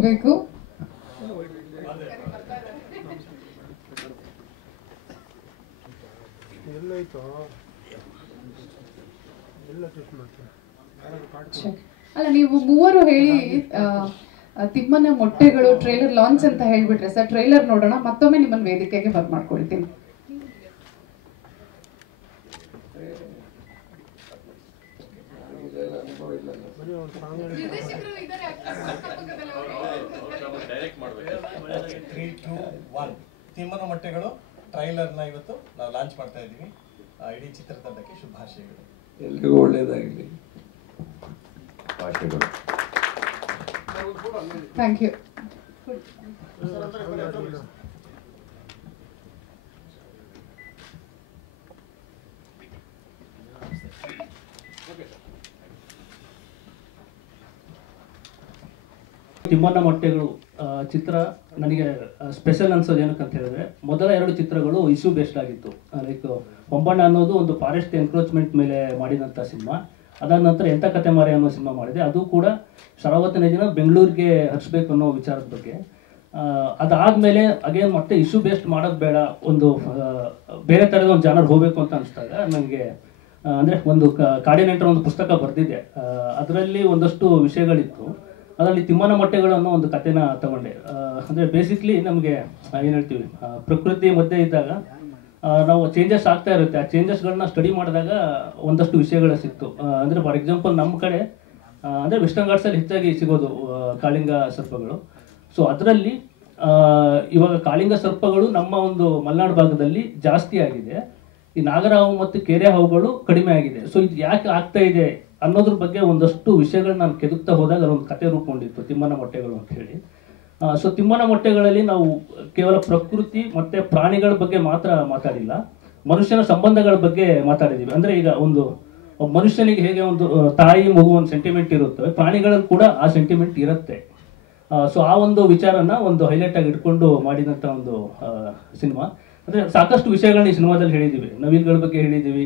ಹೋಗ್ಬೇಕು. ಅಲ್ಲ, ನೀವು ಮೂವರು ಹೇಳಿ ತಿಮ್ಮನ ಮೊಟ್ಟೆಗಳು ಟ್ರೈಲರ್ ಲಾಂಚ್ ಅಂತ ಹೇಳ್ಬಿಟ್ರೆ ಸರ್, ಟ್ರೈಲರ್ ನೋಡೋಣ. ಮತ್ತೊಮ್ಮೆ ನಿಮ್ಮನ್ನ ವೇದಿಕೆಗೆ ಬರ್ಮಾಡ್ಕೊಳ್ತೀನಿ. ತಿಮ್ಮನ ಮೊಟ್ಟೆಗಳು ಟ್ರೈಲರ್ನ ಇವತ್ತು ನಾವು ಲಾಂಚ್ ಮಾಡ್ತಾ ಇದ್ದೀವಿ. ಇಡೀ ಚಿತ್ರತಂಡಕ್ಕೆ ಶುಭಾಶಯಗಳು. ಎಲ್ರಿಗೂ ಒಳ್ಳೆಯದಾಗಲಿ. Thank you. ತಿಮ್ಮನ ಮೊಟ್ಟೆಗಳು ಚಿತ್ರ ನನಗೆ ಸ್ಪೆಷಲ್ ಅನ್ಸೋದು ಏನಕ್ಕೆ ಅಂತ ಹೇಳಿದ್ರೆ, ಮೊದಲ 2 ಚಿತ್ರಗಳು ಇಶ್ಯೂ ಬೇಸ್ಡ್ ಆಗಿತ್ತು. ಲೈಕ್ ಹೊಂಬಣ್ಣ ಅನ್ನೋದು ಒಂದು ಫಾರೆಸ್ಟ್ ಎನ್ಕ್ರೋಚ್ಮೆಂಟ್ ಮೇಲೆ ಮಾಡಿದಂಥ ಸಿನಿಮಾ. ಅದಾದ ನಂತರ ಎಂಥ ಕತೆ ಮಾರೆ ಅನ್ನೋ ಸಿನಿಮಾ ಮಾಡಿದೆ. ಅದು ಕೂಡ ಶರಾವತಿನ ದಿನ ಬೆಂಗಳೂರಿಗೆ ಹರಿಸ್ಬೇಕು ಅನ್ನೋ ವಿಚಾರದ ಬಗ್ಗೆ. ಅದಾದಮೇಲೆ ಅಗೇನ್ ಮತ್ತೆ ಇಶ್ಯೂ ಬೇಸ್ಡ್ ಮಾಡೋದು ಬೇಡ, ಒಂದು ಬೇರೆ ಥರದ ಒಂದು ಜಾನರ್ ಹೋಗಬೇಕು ಅಂತ ಅನಿಸ್ದಾಗ ನನಗೆ ಅಂದರೆ ಒಂದು ಕಾಡಿನೆಂಟರ ಒಂದು ಪುಸ್ತಕ ಬರೆದಿದ್ದೆ. ಅದರಲ್ಲಿ ಒಂದಷ್ಟು ವಿಷಯಗಳಿತ್ತು. ಅದರಲ್ಲಿ ತಿಮ್ಮನ ಮೊಟ್ಟೆಗಳು ಅನ್ನೋ ಒಂದು ಕಥೆನ ತಗೊಂಡೆ. ಅಂದರೆ ಬೇಸಿಕ್ಲಿ ನಮಗೆ ಏನು ಹೇಳ್ತೀವಿ, ಪ್ರಕೃತಿ ಮಧ್ಯೆ ಇದ್ದಾಗ ನಾವು ಚೇಂಜಸ್ ಆಗ್ತಾ ಇರುತ್ತೆ. ಆ ಚೇಂಜಸ್ಗಳನ್ನ ಸ್ಟಡಿ ಮಾಡಿದಾಗ ಒಂದಷ್ಟು ವಿಷಯಗಳು ಸಿಕ್ತು. ಅಂದರೆ ಫಾರ್ ಎಕ್ಸಾಂಪಲ್ ನಮ್ಮ ಕಡೆ ಅಂದರೆ ವೆಸ್ಟರ್ನ್ ಘಾಟ್ಸಲ್ಲಿ ಹೆಚ್ಚಾಗಿ ಸಿಗೋದು ಕಾಳಿಂಗ ಸರ್ಪಗಳು. ಸೊ ಅದರಲ್ಲಿ ಇವಾಗ ಕಾಳಿಂಗ ಸರ್ಪಗಳು ನಮ್ಮ ಒಂದು ಮಲೆನಾಡು ಭಾಗದಲ್ಲಿ ಜಾಸ್ತಿ ಆಗಿದೆ. ಈ ನಾಗರಹಾವು ಮತ್ತು ಕೆರೆ ಹಾವುಗಳು ಕಡಿಮೆ ಆಗಿದೆ. ಸೊ ಇದು ಯಾಕೆ ಆಗ್ತಾ ಇದೆ ಅನ್ನೋದ್ರ ಬಗ್ಗೆ ಒಂದಷ್ಟು ವಿಷಯಗಳನ್ನ ನಾನು ಕೆದಕ್ತಾ ಹೋದಾಗ ಅದೊಂದು ಕತೆ ರೂಪುಗೊಂಡಿತ್ತು, ತಿಮ್ಮನ ಮೊಟ್ಟೆಗಳು ಅಂತ ಹೇಳಿ. ಸೊ ತಿಮ್ಮನ ಮೊಟ್ಟೆಗಳಲ್ಲಿ ನಾವು ಕೇವಲ ಪ್ರಕೃತಿ ಮತ್ತು ಪ್ರಾಣಿಗಳ ಬಗ್ಗೆ ಮಾತ್ರ ಮಾತಾಡಿಲ್ಲ, ಮನುಷ್ಯನ ಸಂಬಂಧಗಳ ಬಗ್ಗೆ ಮಾತಾಡಿದ್ದೀವಿ. ಅಂದರೆ ಈಗ ಒಂದು ಮನುಷ್ಯನಿಗೆ ಹೇಗೆ ಒಂದು ತಾಯಿ ಮಗು ಒಂದು ಸೆಂಟಿಮೆಂಟ್ ಇರುತ್ತೆ, ಪ್ರಾಣಿಗಳಲ್ಲಿ ಕೂಡ ಆ ಸೆಂಟಿಮೆಂಟ್ ಇರುತ್ತೆ. ಸೊ ಆ ಒಂದು ವಿಚಾರನ ಒಂದು ಹೈಲೈಟ್ ಆಗಿ ಇಟ್ಕೊಂಡು ಮಾಡಿದಂಥ ಒಂದು ಸಿನಿಮಾ. ಅಂದರೆ ಸಾಕಷ್ಟು ವಿಷಯಗಳನ್ನ ಈ ಸಿನಿಮಾದಲ್ಲಿ ಹೇಳಿದ್ದೀವಿ. ನವಿಲುಗಳ ಬಗ್ಗೆ ಹೇಳಿದ್ದೀವಿ,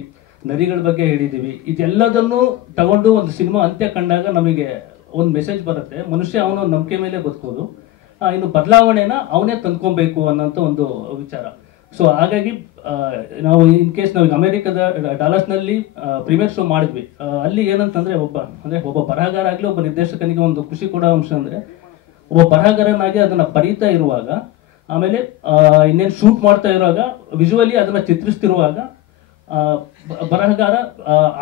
ನರಿಗಳ ಬಗ್ಗೆ ಹೇಳಿದ್ದೀವಿ. ಇದೆಲ್ಲದನ್ನು ತಗೊಂಡು ಒಂದು ಸಿನಿಮಾ ಅಂತ್ಯ ಕಂಡಾಗ ನಮಗೆ ಒಂದು ಮೆಸೇಜ್ ಬರುತ್ತೆ, ಮನುಷ್ಯ ಅವನ ನಂಬಿಕೆ ಮೇಲೆ ಬದುಕೋದು, ಇನ್ನು ಬದಲಾವಣೆನ ಅವನೇ ತಂದ್ಕೊಬೇಕು ಅನ್ನೋಂಥ ಒಂದು ವಿಚಾರ. ಸೊ ಹಾಗಾಗಿ ನಾವು ಇನ್ ಕೇಸ್ ನಾವು ಅಮೆರಿಕದ ಡಾಲಸ್ನಲ್ಲಿ ಪ್ರೀಮಿಯರ್ ಶೋ ಮಾಡಿದ್ವಿ. ಅಲ್ಲಿ ಏನಂತಂದ್ರೆ ಒಬ್ಬ ಬರಹಗಾರ ಆಗಲಿ ಒಬ್ಬ ನಿರ್ದೇಶಕನಿಗೆ ಒಂದು ಖುಷಿ ಕೊಡೋ ಅಂಶ ಅಂದರೆ, ಒಬ್ಬ ಬರಹಗಾರನಾಗಿ ಅದನ್ನ ಬರೀತಾ ಇರುವಾಗ, ಆಮೇಲೆ ಇನ್ನೇನು ಶೂಟ್ ಮಾಡ್ತಾ ಇರುವಾಗ, ವಿಜುವಲಿ ಅದನ್ನ ಚಿತ್ರಿಸ್ತಿರುವಾಗ ಬರಹಗಾರ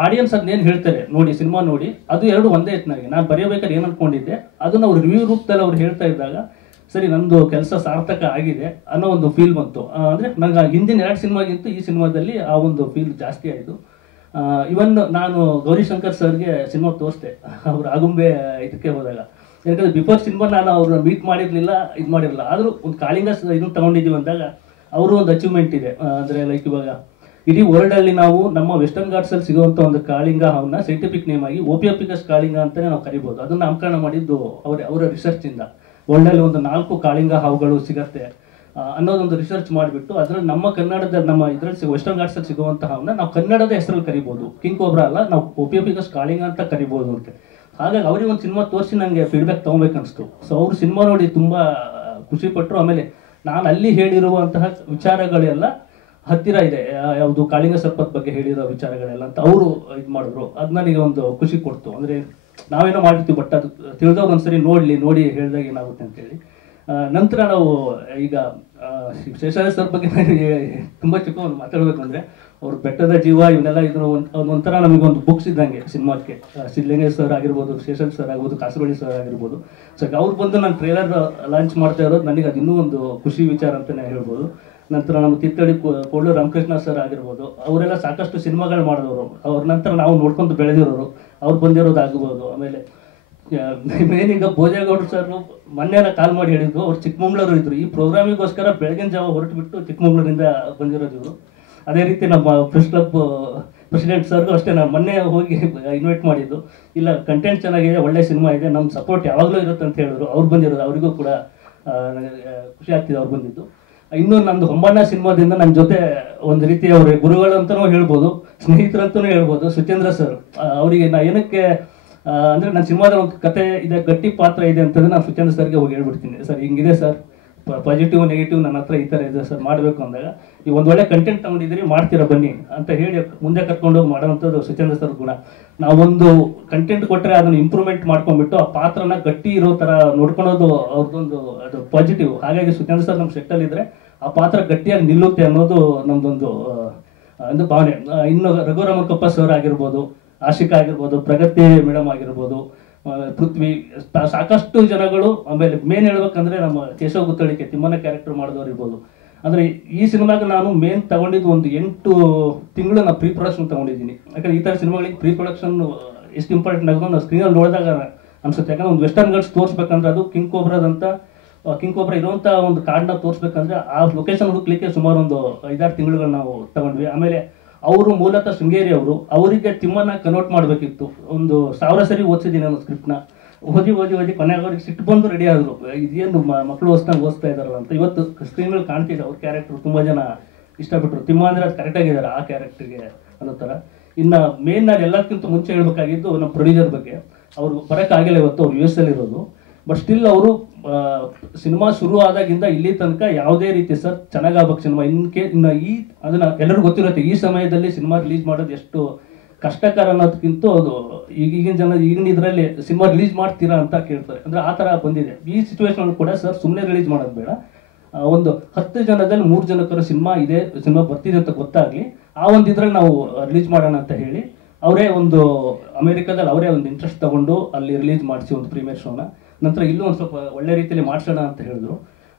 ಆಡಿಯನ್ಸ್ ಅದನ್ನೇನು ಹೇಳ್ತಾರೆ ನೋಡಿ, ಸಿನಿಮಾ ನೋಡಿ, ಅದು ಎರಡು ಒಂದೇ ಇತ್ತು ನನಗೆ. ನಾನು ಬರೆಯಬೇಕಾದ್ರೆ ಏನು ಅನ್ಕೊಂಡಿದ್ದೆ ಅದನ್ನ ಅವ್ರು ರಿವ್ಯೂ ರೂಪದಲ್ಲಿ ಅವ್ರು ಹೇಳ್ತಾ ಇದ್ದಾಗ ಸರಿ ನಂದು ಕೆಲಸ ಸಾರ್ಥಕ ಆಗಿದೆ ಅನ್ನೋ ಒಂದು ಫೀಲ್ ಬಂತು. ಅಂದರೆ ನಂಗೆ ಹಿಂದಿನ 2 ಸಿನಿಮಾಗಿಂತ ಈ ಸಿನಿಮಾದಲ್ಲಿ ಆ ಒಂದು ಫೀಲ್ ಜಾಸ್ತಿ ಆಯಿತು. ಇವನ್ ನಾನು ಗೌರಿಶಂಕರ್ ಸರ್ಗೆ ಸಿನಿಮಾ ತೋರಿಸ್ದೆ ಅವ್ರು ಆಗುಂಬೆ ಇದಕ್ಕೆ ಹೋದಾಗ. ಯಾಕಂದರೆ ಬಿಫೋರ್ ಸಿನಿಮಾ ನಾನು ಅವ್ರನ್ನ ಮೀಟ್ ಮಾಡಿರಲಿಲ್ಲ, ಇದು ಮಾಡಿರಲಿಲ್ಲ. ಆದರೂ ಒಂದು ಕಾಳಿಂಗ ಇದನ್ನು ತಗೊಂಡಿದ್ದೀವಿ ಅಂದಾಗ ಅವರು ಒಂದು ಅಚೀವ್ಮೆಂಟ್ ಇದೆ. ಅಂದರೆ ಲೈಕ್ ಇವಾಗ ಇಡೀ ವರ್ಲ್ಡಲ್ಲಿ ನಾವು ನಮ್ಮ ವೆಸ್ಟರ್ನ್ ಘಾಟ್ಸಲ್ಲಿ ಸಿಗುವಂಥ ಒಂದು ಕಾಳಿಂಗ ಹಾವನ್ನ ಸೈಂಟಿಫಿಕ್ ನೇಮ್ ಆಗಿ ಓಪಿಯೋಪಿಕಸ್ ಕಾಳಿಂಗ ಅಂತಲೇ ನಾವು ಕರಿಬೋದು. ಅದನ್ನು ನಾಮಕರಣ ಮಾಡಿದ್ದು ಅವರ ರಿಸರ್ಚಿಂದ. ವರ್ಲ್ಡಲ್ಲಿ ಒಂದು 4 ಕಾಳಿಂಗ ಹಾವುಗಳು ಸಿಗತ್ತೆ ಅನ್ನೋದೊಂದು ರಿಸರ್ಚ್ ಮಾಡಿಬಿಟ್ಟು ಅದರಲ್ಲಿ ನಮ್ಮ ಕನ್ನಡದ ನಮ್ಮ ಇದರಲ್ಲಿ ವೆಸ್ಟರ್ನ್ ಘಾಟ್ಸಲ್ಲಿ ಸಿಗುವಂಥ ಹಾವನ್ನ ನಾವು ಕನ್ನಡದ ಹೆಸರಲ್ಲಿ ಕರಿಬೋದು, ಕಿಂಗ್ ಕೋಬ್ರಾ ಅಲ್ಲ, ನಾವು ಓಪಿಯೋಪಿಕಸ್ ಕಾಳಿಂಗ ಅಂತ ಕರಿಬೋದು ಅಂತ. ಹಾಗಾಗಿ ಅವ್ರಿಗೆ ಒಂದು ಸಿನಿಮಾ ತೋರಿಸಿ ನನಗೆ ಫೀಡ್ಬ್ಯಾಕ್ ತೊಗೊಬೇಕನ್ನಿಸ್ತು. ಸೊ ಅವರು ಸಿನಿಮಾ ನೋಡಿ ತುಂಬ ಖುಷಿಪಟ್ಟರು. ಆಮೇಲೆ ನಾನು ಅಲ್ಲಿ ಹೇಳಿರುವಂತಹ ವಿಚಾರಗಳೆಲ್ಲ ಹತ್ತಿರ ಇದೆ, ಯಾವುದು ಕಾಳಿಂಗ ಸರ್ಪದ ಬಗ್ಗೆ ಹೇಳಿರೋ ವಿಚಾರಗಳೆಲ್ಲ ಅಂತ ಅವರು ಇದು ಮಾಡಿದ್ರು. ಅದು ನನಗೆ ಒಂದು ಖುಷಿ ಕೊಡ್ತು. ಅಂದರೆ ನಾವೇನೋ ಮಾಡಿರ್ತೀವಿ, ಬಟ್ ಅದು ತಿಳಿದವ್ರು ಒಂದ್ಸರಿ ನೋಡಿ ಹೇಳಿದಾಗ ಏನಾಗುತ್ತೆ ಅಂತೇಳಿ. ನಂತರ ನಾವು ಈಗ ಶೇಷಾದ್ರಿ ಸರ್ ಬಗ್ಗೆ ತುಂಬ ಚಿಕ್ಕ ಒಂದು ಮಾತಾಡಬೇಕು ಅಂದರೆ, ಅವ್ರು ಬೆಟ್ಟದ ಜೀವ ಇವನ್ನೆಲ್ಲ ಇದ್ರು ಒಂಥರ ನಮಗೊಂದು ಬುಕ್ಸ್ ಇದ್ದಂಗೆ ಸಿನಿಮಾಕ್ಕೆ. ಸಿದ್ಧಲಿಂಗೇಶ್ ಸರ್ ಆಗಿರ್ಬೋದು, ಶೇಷನ್ ಸರ್ ಆಗ್ಬೋದು, ಕಾಸರವಳ್ಳಿ ಸರ್ ಆಗಿರ್ಬೋದು. ಸೊ ಅವ್ರು ಬಂದು ನಾನು ಟ್ರೇಲರ್ ಲಾಂಚ್ ಮಾಡ್ತಾ ಇರೋದು ನನಗೆ ಅದು ಇನ್ನೂ ಒಂದು ಖುಷಿ ವಿಚಾರ ಅಂತಲೇ ಹೇಳ್ಬೋದು. ನಂತರ ನಮ್ಮ ತೀರ್ಥಹಳ್ಳಿ ಕೋಡ್ಲು ರಾಮಕೃಷ್ಣ ಸರ್ ಆಗಿರ್ಬೋದು, ಅವರೆಲ್ಲ ಸಾಕಷ್ಟು ಸಿನಿಮಾಗಳು ಮಾಡಿದವರು. ಅವ್ರ ನಂತರ ನಾವು ನೋಡ್ಕೊಂಡು ಬೆಳೆದಿರೋರು, ಅವ್ರು ಬಂದಿರೋದು ಆಗ್ಬೋದು. ಆಮೇಲೆ ಮೇನ್ ಈಗ ಭೋಜೇಗೌಡರು ಸರ್ ಮೊನ್ನೆನ ಕಾಲ್ ಮಾಡಿ ಹೇಳಿದ್ರು, ಅವ್ರು ಚಿಕ್ಕಮಂಗ್ಳೂರು ಇದ್ರು. ಈ ಪ್ರೋಗ್ರಾಮಿಗೋಸ್ಕರ ಬೆಳಗಿನ ಜಾವ ಹೊರಟು ಬಿಟ್ಟು ಚಿಕ್ಕಮಂಗ್ಳೂರಿಂದ ಬಂದಿರೋದು ಇವರು. ಅದೇ ರೀತಿ ನಮ್ಮ ಪ್ರೆಸ್ ಕ್ಲಬ್ ಪ್ರೆಸಿಡೆಂಟ್ ಸರ್ಗೂ ಅಷ್ಟೇ ನಾನು ಮೊನ್ನೆ ಹೋಗಿ ಇನ್ವೈಟ್ ಮಾಡಿದ್ದು. ಇಲ್ಲ ಕಂಟೆಂಟ್ ಚೆನ್ನಾಗಿದೆ, ಒಳ್ಳೆ ಸಿನಿಮಾ ಇದೆ, ನಮ್ಮ ಸಪೋರ್ಟ್ ಯಾವಾಗಲೂ ಇರುತ್ತೆ ಅಂತ ಹೇಳಿದ್ರು. ಅವ್ರು ಬಂದಿರೋದು, ಅವರಿಗೂ ಕೂಡ ಖುಷಿ ಆಗ್ತಿದೆ ಅವ್ರು ಬಂದಿದ್ದು. ಇನ್ನೂ ನಂದು ಹೊಂಬಣ್ಣ ಸಿನಿಮಾದಿಂದ ನನ್ನ ಜೊತೆ ಒಂದು ರೀತಿ ಅವ್ರ ಗುರುಗಳು ಅಂತಲೂ ಹೇಳ್ಬೋದು, ಸ್ನೇಹಿತರಂತಲೂ ಹೇಳ್ಬೋದು, ಸುಚೇಂದ್ರ ಸರ್. ಅವರಿಗೆ ನಾ ಏನಕ್ಕೆ ಅಂದರೆ ನನ್ನ ಸಿನಿಮಾದ ಒಂದು ಕತೆ ಇದೆ, ಗಟ್ಟಿ ಪಾತ್ರ ಇದೆ ಅಂತಂದ್ರೆ ನಾನು ಸುಚೇಂದ್ರ ಸರ್ಗೆ ಹೋಗಿ ಹೇಳ್ಬಿಡ್ತೀನಿ, ಸರ್ ಹಿಂಗಿದೆ ಸರ್, ಪಾಸಿಟಿವ್ ನೆಗೆಟಿವ್ ನನ್ನ ಹತ್ರ ಈ ಥರ ಇದೆ ಸರ್ ಮಾಡಬೇಕು ಅಂದಾಗ, ನೀವು ಒಂದು ಒಳ್ಳೆ ಕಂಟೆಂಟ್ ತಗೊಂಡಿದ್ದೀರಿ ಮಾಡ್ತೀರಾ ಬನ್ನಿ ಅಂತ ಹೇಳಿ ಮುಂದೆ ಕರ್ಕೊಂಡೋಗಿ ಮಾಡೋವಂಥದ್ದು ಸುಚೇಂದ್ರ ಸರ್ ಗುಣ. ನಾವೊಂದು ಕಂಟೆಂಟ್ ಕೊಟ್ಟರೆ ಅದನ್ನು ಇಂಪ್ರೂವ್ಮೆಂಟ್ ಮಾಡ್ಕೊಂಡ್ಬಿಟ್ಟು ಆ ಪಾತ್ರನ ಗಟ್ಟಿ ಇರೋ ಥರ ನೋಡ್ಕೊಳೋದು ಅವ್ರದ್ದೊಂದು ಅದು ಪಾಸಿಟಿವ್. ಹಾಗಾಗಿ ಸುಚೇಂದ್ರ ಸರ್ ನಮ್ಮ ಸೆಟ್ಟಲ್ಲಿದ್ದರೆ ಆ ಪಾತ್ರ ಗಟ್ಟಿಯಾಗಿ ನಿಲ್ಲುತ್ತೆ ಅನ್ನೋದು ನಮ್ಮದೊಂದು ಒಂದು ಭಾವನೆ. ಇನ್ನು ರಘುರಾಮ ಕಪ್ಪ ಸರ್ ಆಗಿರ್ಬೋದು, ಆಶಿಕಾ ಆಗಿರ್ಬೋದು, ಪ್ರಗತಿ ಮೇಡಮ್ ಆಗಿರ್ಬೋದು, ಪೃಥ್ವಿ, ಸಾಕಷ್ಟು ಜನಗಳು. ಆಮೇಲೆ ಮೇನ್ ಹೇಳ್ಬೇಕಂದ್ರೆ ನಮ್ಮ ಕೇಶವ ಗುತ್ತಳಿಕೆ ತಿಮ್ಮನ ಕ್ಯಾರೆಕ್ಟರ್ ಮಾಡಿದವ್ರು ಇರ್ಬೋದು. ಅಂದರೆ ಈ ಸಿನಿಮಾಗೆ ನಾನು ಮೇನ್ ತಗೊಂಡಿದ್ದು ಒಂದು 8 ತಿಂಗಳು ನಾನು ಪ್ರೀ ಪ್ರೊಡಕ್ಷನ್ ತಗೊಂಡಿದ್ದೀನಿ. ಯಾಕಂದ್ರೆ ಈ ಥರ ಸಿನಿಮಾಗಳಿಗೆ ಪ್ರೀ ಪ್ರೊಡಕ್ಷನ್ ಎಷ್ಟು ಇಂಪಾರ್ಟೆಂಟ್ ಆಗೋದು ನಾವು ಸ್ಕ್ರೀನಲ್ಲಿ ನೋಡಿದಾಗ ಅನ್ಸುತ್ತೆ. ಯಾಕಂದ್ರೆ ಒಂದು ವೆಸ್ಟರ್ನ್ ಗರ್ಲ್ಸ್ ತೋರಿಸ್ಬೇಕಂದ್ರೆ ಅದು ಕಿಂಗ್ ಕೋಬ್ರಾ ಇರುವಂಥ ಒಂದು ಕಾಡನ್ನ ತೋರಿಸ್ಬೇಕಂದ್ರೆ ಆ ಲೊಕೇಶನ್ ಹುಡುಕ್ಲಿಕ್ಕೆ ಸುಮಾರು ಒಂದು 5-6 ತಿಂಗಳು ನಾವು ತಗೊಂಡ್ವಿ. ಆಮೇಲೆ ಅವರು ಮೂಲತಃ ಶೃಂಗೇರಿ ಅವರು, ಅವರಿಗೆ ತಿಮ್ಮನ್ನ ಕನ್ವರ್ಟ್ ಮಾಡಬೇಕಿತ್ತು. ಒಂದು 1000 ಸರಿ ಓದಿಸಿದ್ದೀನಿ ನಾನು ಸ್ಕ್ರಿಪ್ಟ್ನ, ಓದಿ ಕೊನೆಗೆ ಅವ್ರಿಗೆ ಸಿಟ್ಟು ಬಂದು ರೆಡಿ ಆದರು, ಇದೇನು ಮಕ್ಕಳು ಓದಿಸ್ತಾ ಇದ್ದಾರಲ್ಲ ಅಂತ. ಇವತ್ತು ಸ್ಕ್ರೀನ್ ಮೇಲೆ ಕಾಣ್ತಿದೆ ಅವ್ರ ಕ್ಯಾರೆಕ್ಟರ್, ತುಂಬ ಜನ ಇಷ್ಟಪಟ್ಟರು. ತಿಮ್ಮ ಅಂದರೆ ಅದು ಕರೆಕ್ಟಾಗಿದ್ದಾರೆ ಆ ಕ್ಯಾರೆಕ್ಟರ್ಗೆ ಅನ್ನೋ ಥರ. ಇನ್ನು ಮೇನ್ ನಾನು ಎಲ್ಲದಕ್ಕಿಂತ ಮುಂಚೆ ಹೇಳ್ಬೇಕಾಗಿದ್ದು ನಮ್ಮ ಪ್ರೊಡ್ಯೂಸರ್ ಬಗ್ಗೆ. ಅವರು ಬರೋಕ್ಕಾಗಿಲ್ಲ, ಇವತ್ತು ಅವ್ರು US ಅಲ್ಲಿರೋದು. ಬಟ್ ಸ್ಟಿಲ್ ಅವರು ಸಿನಿಮಾ ಶುರು ಆದಾಗಿಂದ ಇಲ್ಲಿ ತನಕ ಯಾವುದೇ ರೀತಿ ಸರ್ ಚೆನ್ನಾಗಾಗಬೇಕು ಸಿನಿಮಾ ಇನ್ನು ಅದನ್ನು ಎಲ್ಲರಿಗೂ ಗೊತ್ತಿರುತ್ತೆ. ಈ ಸಮಯದಲ್ಲಿ ಸಿನಿಮಾ ರಿಲೀಸ್ ಮಾಡೋದು ಎಷ್ಟು ಕಷ್ಟಕರ ಅನ್ನೋದಕ್ಕಿಂತ ಅದು ಈಗಿನ ಇದರಲ್ಲಿ ಸಿನಿಮಾ ರಿಲೀಸ್ ಮಾಡ್ತೀರಾ ಅಂತ ಕೇಳ್ತಾರೆ. ಅಂದರೆ ಆ ಥರ ಬಂದಿದೆ ಈ ಸಿಚುವೇಶನ್ ಕೂಡ. ಸರ್ ಸುಮ್ಮನೆ ರಿಲೀಸ್ ಮಾಡೋದು ಬೇಡ, ಒಂದು 10 ಜನದಲ್ಲಿ 3 ಜನಕ್ಕರ ಸಿನಿಮಾ ಬರ್ತಿದೆ ಅಂತ ಗೊತ್ತಾಗಲಿ, ಆ ಒಂದು ಇದ್ರಲ್ಲಿ ನಾವು ರಿಲೀಸ್ ಮಾಡೋಣ ಅಂತ ಹೇಳಿ ಅವರೇ ಒಂದು ಅಮೆರಿಕಾದಲ್ಲಿ ಅವರೇ ಒಂದು ಇಂಟ್ರೆಸ್ಟ್ ತಗೊಂಡು ಅಲ್ಲಿ ರಿಲೀಸ್ ಮಾಡಿಸಿ ಒಂದು ಪ್ರೀಮಿಯರ್ ಶೋನ. ನಂತರ ಇಲ್ಲೂ ಒಂದು ಸ್ವಲ್ಪ ಒಳ್ಳೆ ರೀತಿಯಲ್ಲಿ ಮಾಡಿಸೋಣ ಅಂತ ಹೇಳಿದ್ರು.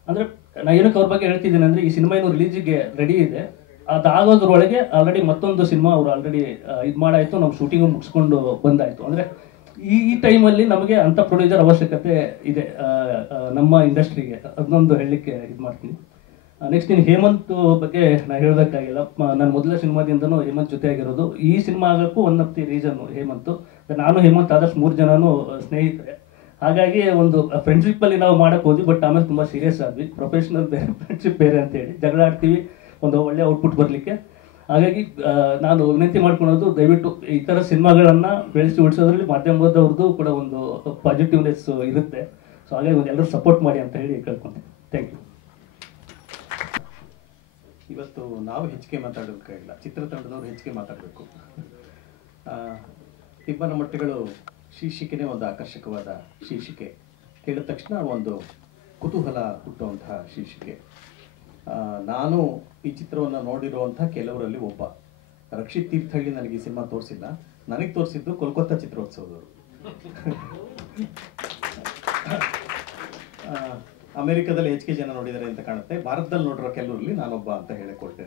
ಅಂದರೆ ನಾನು ಏನಕ್ಕೆ ಅವ್ರ ಬಗ್ಗೆ ಹೇಳ್ತಿದ್ದೀನಿ ಅಂದರೆ, ಈ ಸಿನಿಮಾ ಏನು ರಿಲೀಸಿಗೆ ರೆಡಿ ಇದೆ, ಅದಾಗೋದ್ರೊಳಗೆ ಆಲ್ರೆಡಿ ಮತ್ತೊಂದು ಸಿನಿಮಾ ಅವರು ಆಲ್ರೆಡಿ ಇದು ಮಾಡಾಯಿತು, ನಾವು ಶೂಟಿಂಗು ಮುಗಿಸ್ಕೊಂಡು ಬಂದಾಯಿತು. ಅಂದರೆ ಈ ಟೈಮಲ್ಲಿ ನಮಗೆ ಅಂಥ ಪ್ರೊಡ್ಯೂಸರ್ ಅವಶ್ಯಕತೆ ಇದೆ ನಮ್ಮ ಇಂಡಸ್ಟ್ರಿಗೆ, ಅದನ್ನೊಂದು ಹೇಳಲಿಕ್ಕೆ ಇದು ಮಾಡ್ತೀನಿ. ನೆಕ್ಸ್ಟ್ ಇನ್ನು ಹೇಮಂತ್ ಬಗ್ಗೆ ನಾನು ಹೇಳೋದಕ್ಕಾಗಿಲ್ಲ. ನಾನು ಮೊದಲ ಸಿನಿಮಾದಿಂದನೂ ಹೇಮಂತ್ ಜೊತೆ ಆಗಿರೋದು. ಈ ಸಿನಿಮಾ ಆಗೋಕ್ಕೂ ಒನ್ ಆಫ್ ದಿ ರೀಸನ್ನು ಹೇಮಂತು. ನಾನು ಹೇಮಂತ್ ಆದಷ್ಟು 3 ಜನನೂ ಸ್ನೇಹಿತರೆ. ಹಾಗಾಗಿ ಒಂದು ಫ್ರೆಂಡ್ಶಿಪ್ಪಲ್ಲಿ ನಾವು ಮಾಡೋಕ್ಕೆ ಹೋದ್ವಿ, ಬಟ್ ಆಮೇಲೆ ತುಂಬ ಸೀರಿಯಸ್ ಆದ್ವಿ. ಪ್ರೊಫೆಷನಲ್ ಬೇರೆ, ಫ್ರೆಂಡ್ಶಿಪ್ ಬೇರೆ ಅಂತೇಳಿ ಜಗಳ ಆಡ್ತೀವಿ ಒಂದು ಒಳ್ಳೆ ಔಟ್ಪುಟ್ ಬರಲಿಕ್ಕೆ. ಹಾಗಾಗಿ ನಾನು ವಿನಂತಿ ಮಾಡ್ಕೊಳೋದು, ದಯವಿಟ್ಟು ಈ ಥರ ಸಿನಿಮಾಗಳನ್ನು ಬೆಳೆಸಿ ಉಳಿಸೋದ್ರಲ್ಲಿ ಮಾಧ್ಯಮದವ್ರದ್ದು ಕೂಡ ಒಂದು ಪಾಸಿಟಿವ್ನೆಸ್ ಇರುತ್ತೆ. ಸೊ ಹಾಗಾಗಿ ಒಂದು ಎಲ್ಲರೂ ಸಪೋರ್ಟ್ ಮಾಡಿ ಅಂತ ಹೇಳಿ ಕೇಳ್ಕೊತೀನಿ. Thank you. ಇವತ್ತು ನಾವು ಹೆಚ್ಚಿಗೆ ಮಾತಾಡೋದಕ್ಕಾಗಿಲ್ಲ, ಚಿತ್ರತಂಡದವರು ಹೆಚ್ಚಿಗೆ ಮಾತಾಡಬೇಕು. ತಿಮ್ಮನ ಮೊಟ್ಟೆಗಳು ಶೀರ್ಷಿಕೆನೇ ಒಂದು ಆಕರ್ಷಕವಾದ ಶೀರ್ಷಿಕೆ. ಕೇಳಿದ ತಕ್ಷಣ ಒಂದು ಕುತೂಹಲ ಹುಟ್ಟುವಂತಹ ಶೀರ್ಷಿಕೆ. ನಾನು ಈ ಚಿತ್ರವನ್ನು ನೋಡಿರುವಂಥ ಕೆಲವರಲ್ಲಿ ಒಬ್ಬ. ರಕ್ಷಿತ್ ತೀರ್ಥಹಳ್ಳಿ ನನಗೆ ಈ ಸಿನಿಮಾ ತೋರಿಸಿಲ್ಲ, ನನಗೆ ತೋರಿಸಿದ್ದು ಕೋಲ್ಕತ್ತಾ ಚಿತ್ರೋತ್ಸವದವರು. ಅಮೆರಿಕದಲ್ಲಿ ಹೆಚ್ಚಿಗೆ ಜನ ನೋಡಿದ್ದಾರೆ ಅಂತ ಕಾಣುತ್ತೆ, ಭಾರತದಲ್ಲಿ ನೋಡಿರೋ ಕೆಲವರಲ್ಲಿ ನಾನೊಬ್ಬ ಅಂತ ಹೇಳಿಕೊಟ್ಟೆ.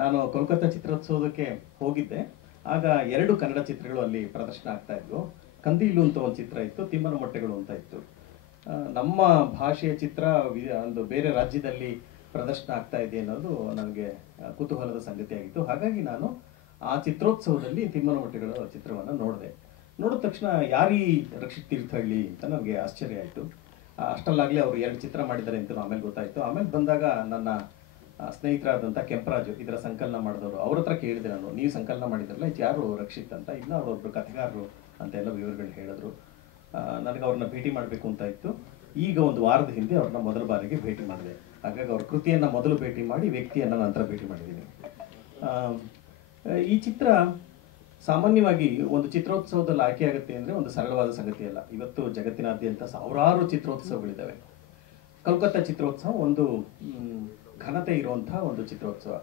ನಾನು ಕೋಲ್ಕತ್ತಾ ಚಿತ್ರೋತ್ಸವಕ್ಕೆ ಹೋಗಿದ್ದೆ. ಆಗ 2 ಕನ್ನಡ ಚಿತ್ರಗಳು ಅಲ್ಲಿ ಪ್ರದರ್ಶನ ಆಗ್ತಾ ಇದ್ವು. ಕಂದೀಲು ಅಂತ ಒಂದು ಚಿತ್ರ ಇತ್ತು, ತಿಮ್ಮನ ಮೊಟ್ಟೆಗಳು ಅಂತ ಇತ್ತು. ನಮ್ಮ ಭಾಷೆಯ ಚಿತ್ರ ಒಂದು ಬೇರೆ ರಾಜ್ಯದಲ್ಲಿ ಪ್ರದರ್ಶನ ಆಗ್ತಾ ಇದೆ ಅನ್ನೋದು ನನಗೆ ಕುತೂಹಲದ ಸಂಗತಿಯಾಗಿತ್ತು. ಹಾಗಾಗಿ ನಾನು ಆ ಚಿತ್ರೋತ್ಸವದಲ್ಲಿ ತಿಮ್ಮನ ಮೊಟ್ಟೆಗಳ ಚಿತ್ರವನ್ನು ನೋಡಿದೆ. ನೋಡಿದ ತಕ್ಷಣ ಯಾರೀ ರಕ್ಷಿತ್ ತೀರ್ಥಹಳ್ಳಿ ಅಂತ ನನಗೆ ಆಶ್ಚರ್ಯ ಆಯಿತು. ಅಷ್ಟಲ್ಲಾಗಲೇ ಅವರು 2 ಚಿತ್ರ ಮಾಡಿದ್ದಾರೆ ಅಂತ ಆಮೇಲೆ ಗೊತ್ತಾಯಿತು. ಆಮೇಲೆ ಬಂದಾಗ ನನ್ನ ಸ್ನೇಹಿತರಾದಂಥ ಕೆಂಪರಾಜು, ಇದರ ಸಂಕಲನ ಮಾಡಿದವರು, ಅವ್ರ ಹತ್ರ ಕೇಳಿದೆ ನಾನು, ನೀವು ಸಂಕಲನ ಮಾಡಿದ್ರಲ್ಲ ಇದು ಯಾರು ರಕ್ಷಿತ್ ಅಂತ. ಇನ್ನು ಅವರೊಬ್ಬರು ಕಥೆಗಾರರು ಅಂತ ಎಲ್ಲ ವಿವರಗಳು ಹೇಳಿದ್ರು. ನನಗೆ ಅವ್ರನ್ನ ಭೇಟಿ ಮಾಡಬೇಕು ಅಂತ ಇತ್ತು. ಈಗ ಒಂದು ವಾರದ ಹಿಂದೆ ಅವ್ರನ್ನ ಮೊದಲ ಬಾರಿಗೆ ಭೇಟಿ ಮಾಡಿದೆ. ಹಾಗಾಗಿ ಅವ್ರ ಕೃತಿಯನ್ನು ಮೊದಲು ಭೇಟಿ ಮಾಡಿ ವ್ಯಕ್ತಿಯನ್ನು ನಂತರ ಭೇಟಿ ಮಾಡಿದ್ದೀನಿ. ಈ ಚಿತ್ರ ಸಾಮಾನ್ಯವಾಗಿ ಒಂದು ಚಿತ್ರೋತ್ಸವದಲ್ಲಿ ಆಯ್ಕೆ ಆಗುತ್ತೆ ಅಂದರೆ ಒಂದು ಸರಳವಾದ ಸಂಗತಿ ಅಲ್ಲ. ಇವತ್ತು ಜಗತ್ತಿನಾದ್ಯಂತ ಸಾವಿರಾರು ಚಿತ್ರೋತ್ಸವಗಳಿದ್ದಾವೆ. ಕೋಲ್ಕತ್ತಾ ಚಿತ್ರೋತ್ಸವ ಒಂದು ಘನತೆ ಇರುವಂತಹ ಒಂದು ಚಿತ್ರೋತ್ಸವ.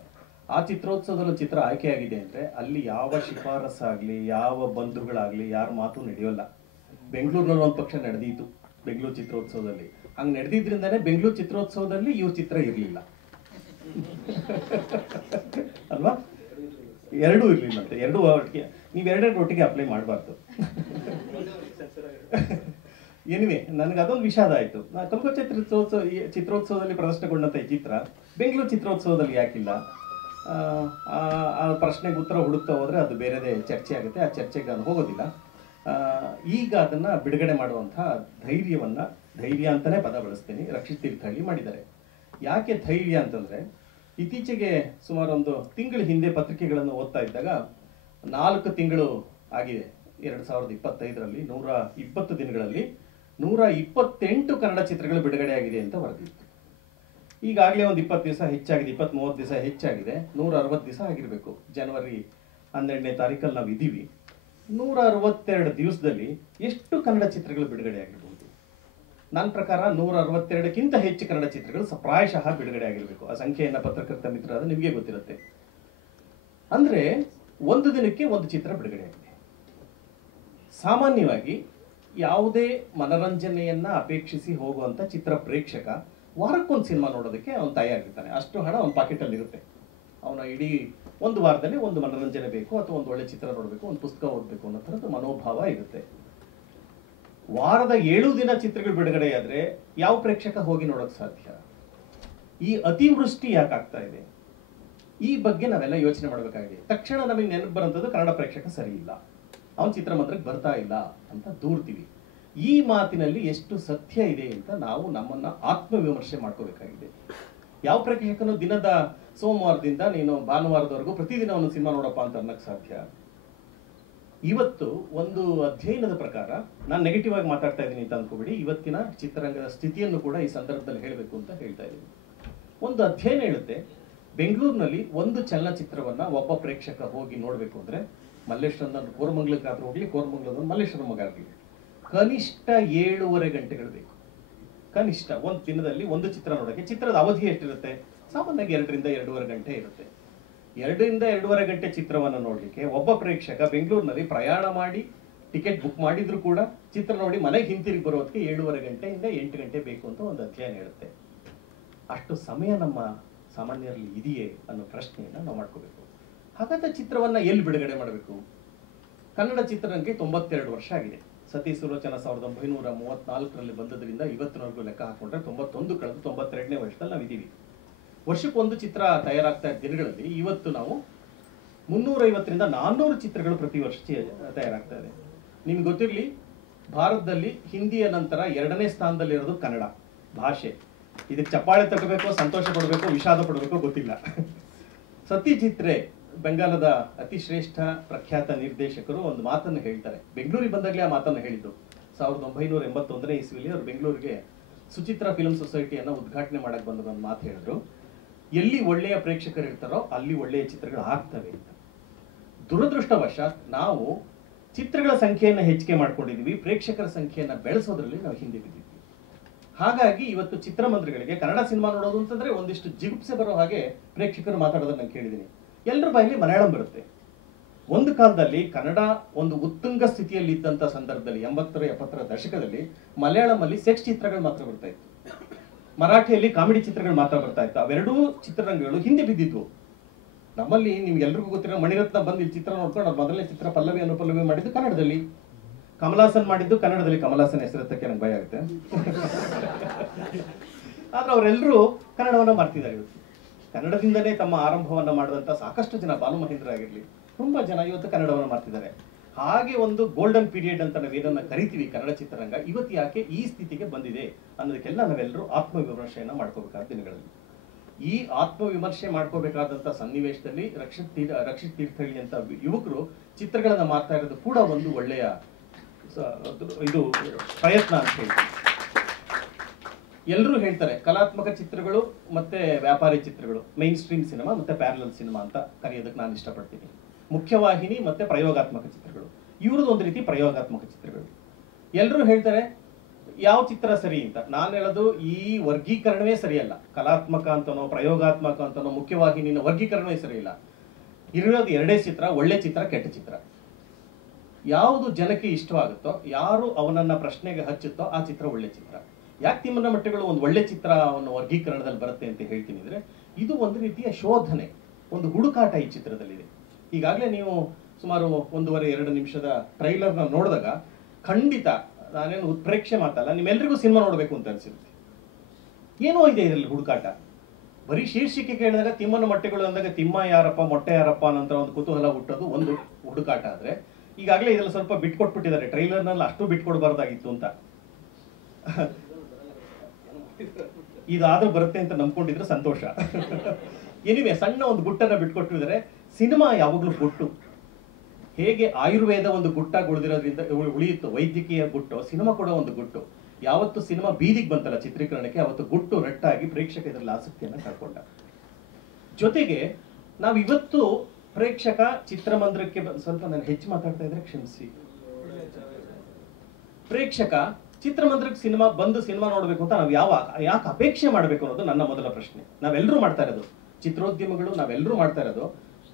ಆ ಚಿತ್ರೋತ್ಸವದಲ್ಲಿ ಚಿತ್ರ ಆಯ್ಕೆಯಾಗಿದೆ ಅಂದರೆ ಅಲ್ಲಿ ಯಾವ ಶಿಫಾರಸ್ಸಾಗಲಿ, ಯಾವ ಬಂಧುಗಳಾಗಲಿ, ಯಾರ ಮಾತು ನಡೆಯೋಲ್ಲ. ಬೆಂಗಳೂರಿನಲ್ಲಿ ಒಂದು ಪಕ್ಷ ನಡೆದೀತು ಬೆಂಗಳೂರು ಚಿತ್ರೋತ್ಸವದಲ್ಲಿ. ಹಂಗೆ ನಡೆದಿದ್ರಿಂದನೇ ಬೆಂಗಳೂರು ಚಿತ್ರೋತ್ಸವದಲ್ಲಿ ಇವ್ರ ಚಿತ್ರ ಇರಲಿಲ್ಲ ಅಲ್ವಾ? 2 ಇರಲಿಲ್ಲಂತೆ. 2 ಒಟ್ಟಿಗೆ, ನೀವು 2 ಒಟ್ಟಿಗೆ ಅಪ್ಲೈ ಮಾಡಬಾರ್ದು. ಎನಿವೆ, ನನಗೆ ಅದೊಂದು ವಿಷಾದ ಆಯಿತು. ಕೋಲ್ಕತ್ತಾ ಚಿತ್ರೋತ್ಸವದಲ್ಲಿ ಪ್ರದರ್ಶನಗೊಂಡಂಥ ಈ ಚಿತ್ರ ಬೆಂಗಳೂರು ಚಿತ್ರೋತ್ಸವದಲ್ಲಿ ಯಾಕಿಲ್ಲ? ಆ ಪ್ರಶ್ನೆಗೆ ಉತ್ತರ ಹುಡುಕ್ತಾ ಹೋದರೆ ಅದು ಬೇರೆದೇ ಚರ್ಚೆ ಆಗುತ್ತೆ. ಆ ಚರ್ಚೆಗೆ ನಾನು ಹೋಗೋದಿಲ್ಲ. ಈಗ ಅದನ್ನು ಬಿಡುಗಡೆ ಮಾಡುವಂಥ ಧೈರ್ಯ ಅಂತಲೇ ಪದ ಬಳಸ್ತೀನಿ, ರಕ್ಷಿತ್ ತೀರ್ಥಹಳ್ಳಿ ಮಾಡಿದ್ದಾರೆ. ಯಾಕೆ ಧೈರ್ಯ ಅಂತಂದರೆ, ಇತ್ತೀಚೆಗೆ ಸುಮಾರು ಒಂದು ತಿಂಗಳ ಹಿಂದೆ ಪತ್ರಿಕೆಗಳನ್ನು ಓದ್ತಾ ಇದ್ದಾಗ 4 ತಿಂಗಳು ಆಗಿದೆ 2025ರಲ್ಲಿ 120 ದಿನಗಳಲ್ಲಿ 128 ಕನ್ನಡ ಚಿತ್ರಗಳು ಬಿಡುಗಡೆಯಾಗಿದೆ ಅಂತ ವರದಿತ್ತು. ಈಗಾಗಲೇ ಒಂದು 20 ದಿವಸ ಹೆಚ್ಚಾಗಿದೆ, 20-30 ದಿವಸ ಹೆಚ್ಚಾಗಿದೆ, 160 ದಿವಸ ಆಗಿರಬೇಕು. ಜನವರಿ 12ನೇ ತಾರೀಕಲ್ಲಿ ನಾವು ಇದ್ದೀವಿ. 162 ದಿವಸದಲ್ಲಿ ಎಷ್ಟು ಕನ್ನಡ ಚಿತ್ರಗಳು ಬಿಡುಗಡೆಯಾಗಿರ್ಬೋದು? ನನ್ನ ಪ್ರಕಾರ 162ಕ್ಕಿಂತ ಹೆಚ್ಚು ಕನ್ನಡ ಚಿತ್ರಗಳು ಪ್ರಾಯಶಃ ಬಿಡುಗಡೆ ಆಗಿರಬೇಕು. ಆ ಸಂಖ್ಯೆಯನ್ನು ಪತ್ರಕರ್ತ ಮಿತ್ರರಾದ ನಿಮಗೆ ಗೊತ್ತಿರುತ್ತೆ. ಅಂದ್ರೆ ಒಂದು ದಿನಕ್ಕೆ ಒಂದು ಚಿತ್ರ ಬಿಡುಗಡೆಯಾಗಿದೆ. ಸಾಮಾನ್ಯವಾಗಿ ಯಾವುದೇ ಮನರಂಜನೆಯನ್ನ ಅಪೇಕ್ಷಿಸಿ ಹೋಗುವಂತ ಚಿತ್ರ ಪ್ರೇಕ್ಷಕ ವಾರಕ್ಕೊಂದು ಸಿನಿಮಾ ನೋಡೋದಕ್ಕೆ ಅವನು ತಯಾರಿರ್ತಾನೆ. ಅಷ್ಟು ಹಣ ಅವನ ಪಾಕೆಟಲ್ಲಿ ಇರುತ್ತೆ. ಅವನ ಇಡೀ ಒಂದು ವಾರದಲ್ಲಿ ಒಂದು ಮನರಂಜನೆ ಬೇಕು, ಅಥವಾ ಒಂದು ಒಳ್ಳೆ ಚಿತ್ರ ನೋಡಬೇಕು, ಒಂದು ಪುಸ್ತಕ ಓದಬೇಕು ಅನ್ನೋ ಥರದ ಮನೋಭಾವ ಇರುತ್ತೆ. ವಾರದ 7 ದಿನ ಚಿತ್ರಗಳು ಬಿಡುಗಡೆಯಾದ್ರೆ ಯಾವ ಪ್ರೇಕ್ಷಕ ಹೋಗಿ ನೋಡೋಕೆ ಸಾಧ್ಯ? ಈ ಅತಿವೃಷ್ಟಿ ಯಾಕೆ ಆಗ್ತಾ ಇದೆ? ಈ ಬಗ್ಗೆ ನಾವೆಲ್ಲ ಯೋಚನೆ ಮಾಡಬೇಕಾಗಿದೆ. ತಕ್ಷಣ ನಮಗೆ ನೆನಪು ಬರುವಂಥದ್ದು ಕನ್ನಡ ಪ್ರೇಕ್ಷಕ ಸರಿ ಇಲ್ಲ, ಅವನ ಚಿತ್ರಮಂದಿರಕ್ಕೆ ಬರ್ತಾ ಇಲ್ಲ ಅಂತ ದೂರ್ತೀವಿ. ಈ ಮಾತಿನಲ್ಲಿ ಎಷ್ಟು ಸತ್ಯ ಇದೆ ಅಂತ ನಾವು ನಮ್ಮನ್ನ ಆತ್ಮವಿಮರ್ಶೆ ಮಾಡ್ಕೋಬೇಕಾಗಿದೆ. ಯಾವ ಪ್ರೇಕ್ಷಕನು ದಿನದ ಸೋಮವಾರದಿಂದ ನೀನು ಭಾನುವಾರದವರೆಗೂ ಪ್ರತಿದಿನ ಒಂದು ಸಿನಿಮಾ ನೋಡಪ್ಪ ಅಂತ ಅನ್ನಕ್ಕೆ ಸಾಧ್ಯ? ಇವತ್ತು ಒಂದು ಅಧ್ಯಯನದ ಪ್ರಕಾರ, ನಾನು ನೆಗೆಟಿವ್ ಆಗಿ ಮಾತಾಡ್ತಾ ಇದ್ದೀನಿ ಅಂತ ಅಂದ್ಕೋಬೇಡಿ, ಇವತ್ತಿನ ಚಿತ್ರರಂಗದ ಸ್ಥಿತಿಯನ್ನು ಕೂಡ ಈ ಸಂದರ್ಭದಲ್ಲಿ ಹೇಳಬೇಕು ಅಂತ ಹೇಳ್ತಾ ಇದ್ದೀನಿ. ಒಂದು ಅಧ್ಯಯನ ಹೇಳುತ್ತೆ, ಬೆಂಗಳೂರಿನಲ್ಲಿ ಒಂದು ಚಲನಚಿತ್ರವನ್ನ ಒಬ್ಬ ಪ್ರೇಕ್ಷಕ ಹೋಗಿ ನೋಡ್ಬೇಕು ಅಂದ್ರೆ, ಮಲ್ಲೇಶ್ವರದ ಕೋರಮಂಗಲಕ್ಕಾದ್ರೂ ಹೋಗ್ಲಿ, ಕೋರಮಂಗಲದ ಮಲ್ಲೇಶ್ವರ ಮಗಾಗ್ಲಿ, ಕನಿಷ್ಠ 7.5 ಗಂಟೆಗಳು ಬೇಕು. ಕನಿಷ್ಠ ಒಂದು ದಿನದಲ್ಲಿ ಒಂದು ಚಿತ್ರ ನೋಡೋಕೆ. ಚಿತ್ರದ ಅವಧಿ ಎಷ್ಟಿರುತ್ತೆ? ಸಾಮಾನ್ಯವಾಗಿ 2ರಿಂದ 2.5 ಗಂಟೆ ಇರುತ್ತೆ. 2ರಿಂದ 2.5 ಗಂಟೆ ಚಿತ್ರವನ್ನು ನೋಡ್ಲಿಕ್ಕೆ ಒಬ್ಬ ಪ್ರೇಕ್ಷಕ ಬೆಂಗಳೂರಿನಲ್ಲಿ ಪ್ರಯಾಣ ಮಾಡಿ ಟಿಕೆಟ್ ಬುಕ್ ಮಾಡಿದ್ರು ಕೂಡ ಚಿತ್ರ ನೋಡಿ ಮನೆಗೆ ಹಿಂತಿರುಗಿ ಬರೋದಕ್ಕೆ 7.5 ಗಂಟೆಯಿಂದ 8 ಗಂಟೆ ಬೇಕು ಅಂತ ಒಂದು ಅಧ್ಯಯನ ಹೇಳುತ್ತೆ. ಅಷ್ಟು ಸಮಯ ನಮ್ಮ ಸಾಮಾನ್ಯರಲ್ಲಿ ಇದೆಯೇ ಅನ್ನೋ ಪ್ರಶ್ನೆಯನ್ನು ನಾವು ಮಾಡ್ಕೋಬೇಕು. ಹಾಗಾದ್ರೆ ಚಿತ್ರವನ್ನ ಎಲ್ಲಿ ಬಿಡುಗಡೆ ಮಾಡಬೇಕು? ಕನ್ನಡ ಚಿತ್ರರಂಗಕ್ಕೆ 92 ವರ್ಷ ಆಗಿದೆ. ಸತಿ ಸುಲೋಚನ 1934ರಲ್ಲಿ ಬಂದದ್ರಿಂದ ಇವತ್ತಿನವರೆಗೂ ಲೆಕ್ಕ ಹಾಕೊಂಡ್ರೆ 91 ಕಳೆದು 92ನೇ ವರ್ಷದಲ್ಲಿ ನಾವು ಇದ್ದೀವಿ. ವರ್ಷಕ್ಕೊಂದು ಚಿತ್ರ ತಯಾರಾಗ್ತಾ ಇದ್ದ ದಿನಗಳಲ್ಲಿ ಇವತ್ತು ನಾವು 350ರಿಂದ 400 ಚಿತ್ರಗಳು ಪ್ರತಿ ವರ್ಷ ತಯಾರಾಗ್ತಾ ಇದೆ. ನಿಮ್ಗೆ ಗೊತ್ತಿರಲಿ, ಭಾರತದಲ್ಲಿ ಹಿಂದಿಯ ನಂತರ 2ನೇ ಸ್ಥಾನದಲ್ಲಿರೋದು ಕನ್ನಡ ಭಾಷೆ. ಇದಕ್ಕೆ ಚಪ್ಪಾಳೆ ತಟ್ಟಬೇಕು, ಸಂತೋಷ ಪಡಬೇಕು, ವಿಷಾದ ಪಡಬೇಕು ಗೊತ್ತಿಲ್ಲ. ಸತ್ಯಜಿತ್ ರೇ ಬೆಂಗಾಲದ ಅತಿ ಶ್ರೇಷ್ಠ ಪ್ರಖ್ಯಾತ ನಿರ್ದೇಶಕರು ಒಂದು ಮಾತನ್ನು ಹೇಳ್ತಾರೆ. ಬೆಂಗಳೂರಿಗೆ ಬಂದಾಗಲೇ ಆ ಮಾತನ್ನು ಹೇಳಿದ್ದು. 1981ನೇ ಇಸ್ವಿಲಿ ಅವರು ಬೆಂಗಳೂರಿಗೆ ಸುಚಿತ್ರ ಫಿಲ್ಮ್ ಸೊಸೈಟಿಯನ್ನು ಉದ್ಘಾಟನೆ ಮಾಡಕ್ಕೆ ಬಂದ ಒಂದು ಮಾತು ಹೇಳಿದ್ರು, ಎಲ್ಲಿ ಒಳ್ಳೆಯ ಪ್ರೇಕ್ಷಕರು ಇರ್ತಾರೋ ಅಲ್ಲಿ ಒಳ್ಳೆಯ ಚಿತ್ರಗಳು ಆಗ್ತವೆ ಅಂತ. ದುರದೃಷ್ಟವಶಾತ್ ನಾವು ಚಿತ್ರಗಳ ಸಂಖ್ಯೆಯನ್ನು ಹೆಚ್ಚಿಗೆ ಮಾಡ್ಕೊಂಡಿದ್ವಿ, ಪ್ರೇಕ್ಷಕರ ಸಂಖ್ಯೆಯನ್ನು ಬೆಳೆಸೋದ್ರಲ್ಲಿ ನಾವು ಹಿಂದೆ ಬಿದ್ದಿದ್ವಿ. ಹಾಗಾಗಿ ಇವತ್ತು ಚಿತ್ರಮಂದಿರಗಳಿಗೆ ಕನ್ನಡ ಸಿನಿಮಾ ನೋಡೋದು ಅಂತಂದ್ರೆ ಒಂದಿಷ್ಟು ಜಿಗುಪ್ಸೆ ಬರೋ ಹಾಗೆ ಪ್ರೇಕ್ಷಕರು ಮಾತಾಡೋದನ್ನ ನಾನು ಕೇಳಿದ್ದೀನಿ. ಎಲ್ಲರ ಬಾಯಲ್ಲಿ ಮಲಯಾಳಂ ಬರುತ್ತೆ. ಒಂದು ಕಾಲದಲ್ಲಿ ಕನ್ನಡ ಒಂದು ಉತ್ತುಂಗ ಸ್ಥಿತಿಯಲ್ಲಿ ಇದ್ದಂತ ಸಂದರ್ಭದಲ್ಲಿ 80-70ರ ದಶಕದಲ್ಲಿ ಮಲಯಾಳಂ ಅಲ್ಲಿ ಸೆಕ್ಸ್ ಚಿತ್ರಗಳು ಮಾತ್ರ ಬರ್ತಾ ಇತ್ತು, ಮರಾಠಿಯಲ್ಲಿ ಕಾಮಿಡಿ ಚಿತ್ರಗಳು ಮಾತ್ರ ಬರ್ತಾ ಇತ್ತು. ಅವೆರಡೂ ಚಿತ್ರರಂಗಗಳು ಹಿಂದೆ ಬಿದ್ದಿದ್ವು. ನಮ್ಮಲ್ಲಿ ನಿಮ್ಗೆಲ್ರಿಗೂ ಗೊತ್ತಿರೋ ಮಣಿರತ್ನ ಬಂದು ಇಲ್ಲಿ ಚಿತ್ರ ನೋಡ್ಕೊಂಡು ಅವ್ರ ಮೊದಲನೇ ಚಿತ್ರ ಪಲ್ಲವಿ ಅನುಪಲ್ಲವಿ ಮಾಡಿದ್ದು ಕನ್ನಡದಲ್ಲಿ, ಕಮಲಾಸನ್ ಮಾಡಿದ್ದು ಕನ್ನಡದಲ್ಲಿ. ಕಮಲಾಸನ್ ಹೆಸರತ್ತಕ್ಕೆ ನಂಗೆ ಭಯ ಆಗುತ್ತೆ. ಆದ್ರೆ ಅವರೆಲ್ಲರೂ ಕನ್ನಡವನ್ನ ಮಾಡ್ತಿದ್ದಾರೆ. ಇವತ್ತು ಕನ್ನಡದಿಂದಲೇ ತಮ್ಮ ಆರಂಭವನ್ನ ಮಾಡಿದಂತ ಸಾಕಷ್ಟು ಜನ, ಬಾಲು ಮಹೇಂದ್ರ ಆಗಿರ್ಲಿ, ತುಂಬಾ ಜನ ಇವತ್ತು ಕನ್ನಡವನ್ನ ಮಾಡ್ತಿದ್ದಾರೆ. ಹಾಗೆ ಒಂದು ಗೋಲ್ಡನ್ ಪೀರಿಯಡ್ ಅಂತ ನಾವೇನನ್ನ ಕರಿತೀವಿ ಕನ್ನಡ ಚಿತ್ರರಂಗ, ಇವತ್ತು ಯಾಕೆ ಈ ಸ್ಥಿತಿಗೆ ಬಂದಿದೆ ಅನ್ನೋದಕ್ಕೆಲ್ಲ ನಾವೆಲ್ಲರೂ ಆತ್ಮವಿಮರ್ಶೆಯನ್ನ ಮಾಡ್ಕೋಬೇಕಾದ ದಿನಗಳಲ್ಲಿ. ಈ ಆತ್ಮವಿಮರ್ಶೆ ಮಾಡ್ಕೋಬೇಕಾದಂತ ಸನ್ನಿವೇಶದಲ್ಲಿ ರಕ್ಷಿತ್ ತೀರ್ಥಹಳ್ಳಿ ಅಂತ ಯುವಕರು ಚಿತ್ರಗಳನ್ನ ಮಾಡ್ತಾ ಇರೋದು ಕೂಡ ಒಂದು ಒಳ್ಳೆಯ ಇದು ಪ್ರಯತ್ನ ಅಂತ ಹೇಳ್ತೀನಿ. ಎಲ್ಲರೂ ಹೇಳ್ತಾರೆ ಕಲಾತ್ಮಕ ಚಿತ್ರಗಳು ಮತ್ತೆ ವ್ಯಾಪಾರಿ ಚಿತ್ರಗಳು, ಮೈನ್ ಸ್ಟ್ರೀಮ್ ಸಿನಿಮಾ ಮತ್ತೆ ಪ್ಯಾರಲಲ್ ಸಿನಿಮಾ ಅಂತ ಕರೆಯೋದಕ್ಕೆ ನಾನು ಇಷ್ಟಪಡ್ತೀನಿ. ಮುಖ್ಯವಾಹಿನಿ ಮತ್ತೆ ಪ್ರಯೋಗಾತ್ಮಕ ಚಿತ್ರಗಳು, ಇವ್ರದ್ದು ಒಂದು ರೀತಿ ಪ್ರಯೋಗಾತ್ಮಕ ಚಿತ್ರಗಳು. ಎಲ್ಲರೂ ಹೇಳ್ತಾರೆ ಯಾವ ಚಿತ್ರ ಸರಿ ಅಂತ. ನಾನು ಹೇಳೋದು ಈ ವರ್ಗೀಕರಣವೇ ಸರಿಯಲ್ಲ. ಕಲಾತ್ಮಕ ಅಂತನೋ ಪ್ರಯೋಗಾತ್ಮಕ ಅಂತನೋ ಮುಖ್ಯವಾಹಿನಿನ ವರ್ಗೀಕರಣವೇ ಸರಿಯಿಲ್ಲ. ಇರೋದು ಎರಡೇ ಚಿತ್ರ, ಒಳ್ಳೆ ಚಿತ್ರ, ಕೆಟ್ಟ ಚಿತ್ರ. ಯಾವುದು ಜನಕ್ಕೆ ಇಷ್ಟವಾಗುತ್ತೋ, ಯಾರು ಅವನನ್ನ ಪ್ರಶ್ನೆಗೆ ಹಚ್ಚುತ್ತೋ ಆ ಚಿತ್ರ ಒಳ್ಳೆ ಚಿತ್ರ. ಯಾಕೆ ತಿಮ್ಮನ ಮಟ್ಟಗಳು ಒಂದು ಒಳ್ಳೆ ಚಿತ್ರ ಅವನ ವರ್ಗೀಕರಣದಲ್ಲಿ ಬರುತ್ತೆ ಅಂತ ಹೇಳ್ತೀನಿ ಅಂದ್ರೆ, ಇದು ಒಂದು ರೀತಿಯ ಶೋಧನೆ, ಒಂದು ಹುಡುಕಾಟ ಈ ಚಿತ್ರದಲ್ಲಿದೆ. ಈಗಾಗಲೇ ನೀವು ಸುಮಾರು 1.5-2 ನಿಮಿಷದ ಟ್ರೈಲರ್ನ ನೋಡಿದಾಗ ಖಂಡಿತ ನಾನೇನು ಉತ್ಪ್ರೇಕ್ಷೆ ಮಾತಲ್ಲ, ನಿಮ್ಮೆಲ್ರಿಗೂ ಸಿನಿಮಾ ನೋಡಬೇಕು ಅಂತ ಅನ್ಸಿರುತ್ತೆ. ಏನೋ ಇದೆ ಇದರಲ್ಲಿ ಹುಡುಕಾಟ. ಬರೀ ಶೀರ್ಷಿಕೆ ಕೇಳಿದಾಗ ತಿಮ್ಮನ ಮೊಟ್ಟೆಗಳು ಅಂದಾಗ ತಿಮ್ಮ ಯಾರಪ್ಪ ಮೊಟ್ಟೆ ಯಾರಪ್ಪ ಅನ್ನೋ ಒಂದು ಕುತೂಹಲ ಹುಟ್ಟೋದು ಒಂದು ಹುಡುಕಾಟ. ಆದ್ರೆ ಈಗಾಗಲೇ ಇದರಲ್ಲಿ ಸ್ವಲ್ಪ ಬಿಟ್ಕೊಟ್ಬಿಟ್ಟಿದ್ದಾರೆ. ಟ್ರೈಲರ್ನಲ್ಲಿ ಅಷ್ಟು ಬಿಟ್ಕೊಡ್ಬಾರ್ದಾಗಿತ್ತು ಅಂತ. ಇದಾದ್ರೂ ಬರುತ್ತೆ ಅಂತ ನಂಬ್ಕೊಂಡಿದ್ರೆ ಸಂತೋಷ. ಎನಿವೆ ಸಣ್ಣ ಒಂದು ಗುಟ್ಟನ್ನ ಬಿಟ್ಕೊಟ್ಟಿದ್ದಾರೆ. ಸಿನಿಮಾ ಯಾವಾಗ್ಲೂ ಗುಟ್ಟು. ಹೇಗೆ ಆಯುರ್ವೇದ ಒಂದು ಗುಟ್ಟಾಗಿ ಉಳಿದಿರೋದ್ರಿಂದ ಉಳಿಯಿತು, ವೈದ್ಯಕೀಯ ಗುಟ್ಟು, ಸಿನಿಮಾ ಕೂಡ ಒಂದು ಗುಟ್ಟು. ಯಾವತ್ತು ಸಿನಿಮಾ ಬೀದಿಗೆ ಬಂತಲ್ಲ ಚಿತ್ರೀಕರಣಕ್ಕೆ, ಅವತ್ತು ಗುಟ್ಟು ರಟ್ಟಾಗಿ ಪ್ರೇಕ್ಷಕ ಇದರಲ್ಲಿ ಆಸಕ್ತಿಯನ್ನು ಕಳ್ಕೊಂಡ. ಜೊತೆಗೆ ನಾವು ಇವತ್ತು ಪ್ರೇಕ್ಷಕ ಚಿತ್ರಮಂದಿರಕ್ಕೆ ಸ್ವಲ್ಪ ನಾನು ಹೆಚ್ಚು ಮಾತಾಡ್ತಾ ಇದ್ರೆ ಕ್ಷಮಿಸಿ. ಪ್ರೇಕ್ಷಕ ಚಿತ್ರಮಂದಿರಕ್ಕೆ ಸಿನಿಮಾ ನೋಡ್ಬೇಕು ಅಂತ ನಾವು ಯಾಕೆ ಅಪೇಕ್ಷೆ ಮಾಡಬೇಕು ಅನ್ನೋದು ನನ್ನ ಮೊದಲ ಪ್ರಶ್ನೆ. ನಾವೆಲ್ಲರೂ ಮಾಡ್ತಾ ಇರೋದು, ಚಿತ್ರೋದ್ಯಮಗಳು ನಾವೆಲ್ಲರೂ ಮಾಡ್ತಾ ಇರೋದು,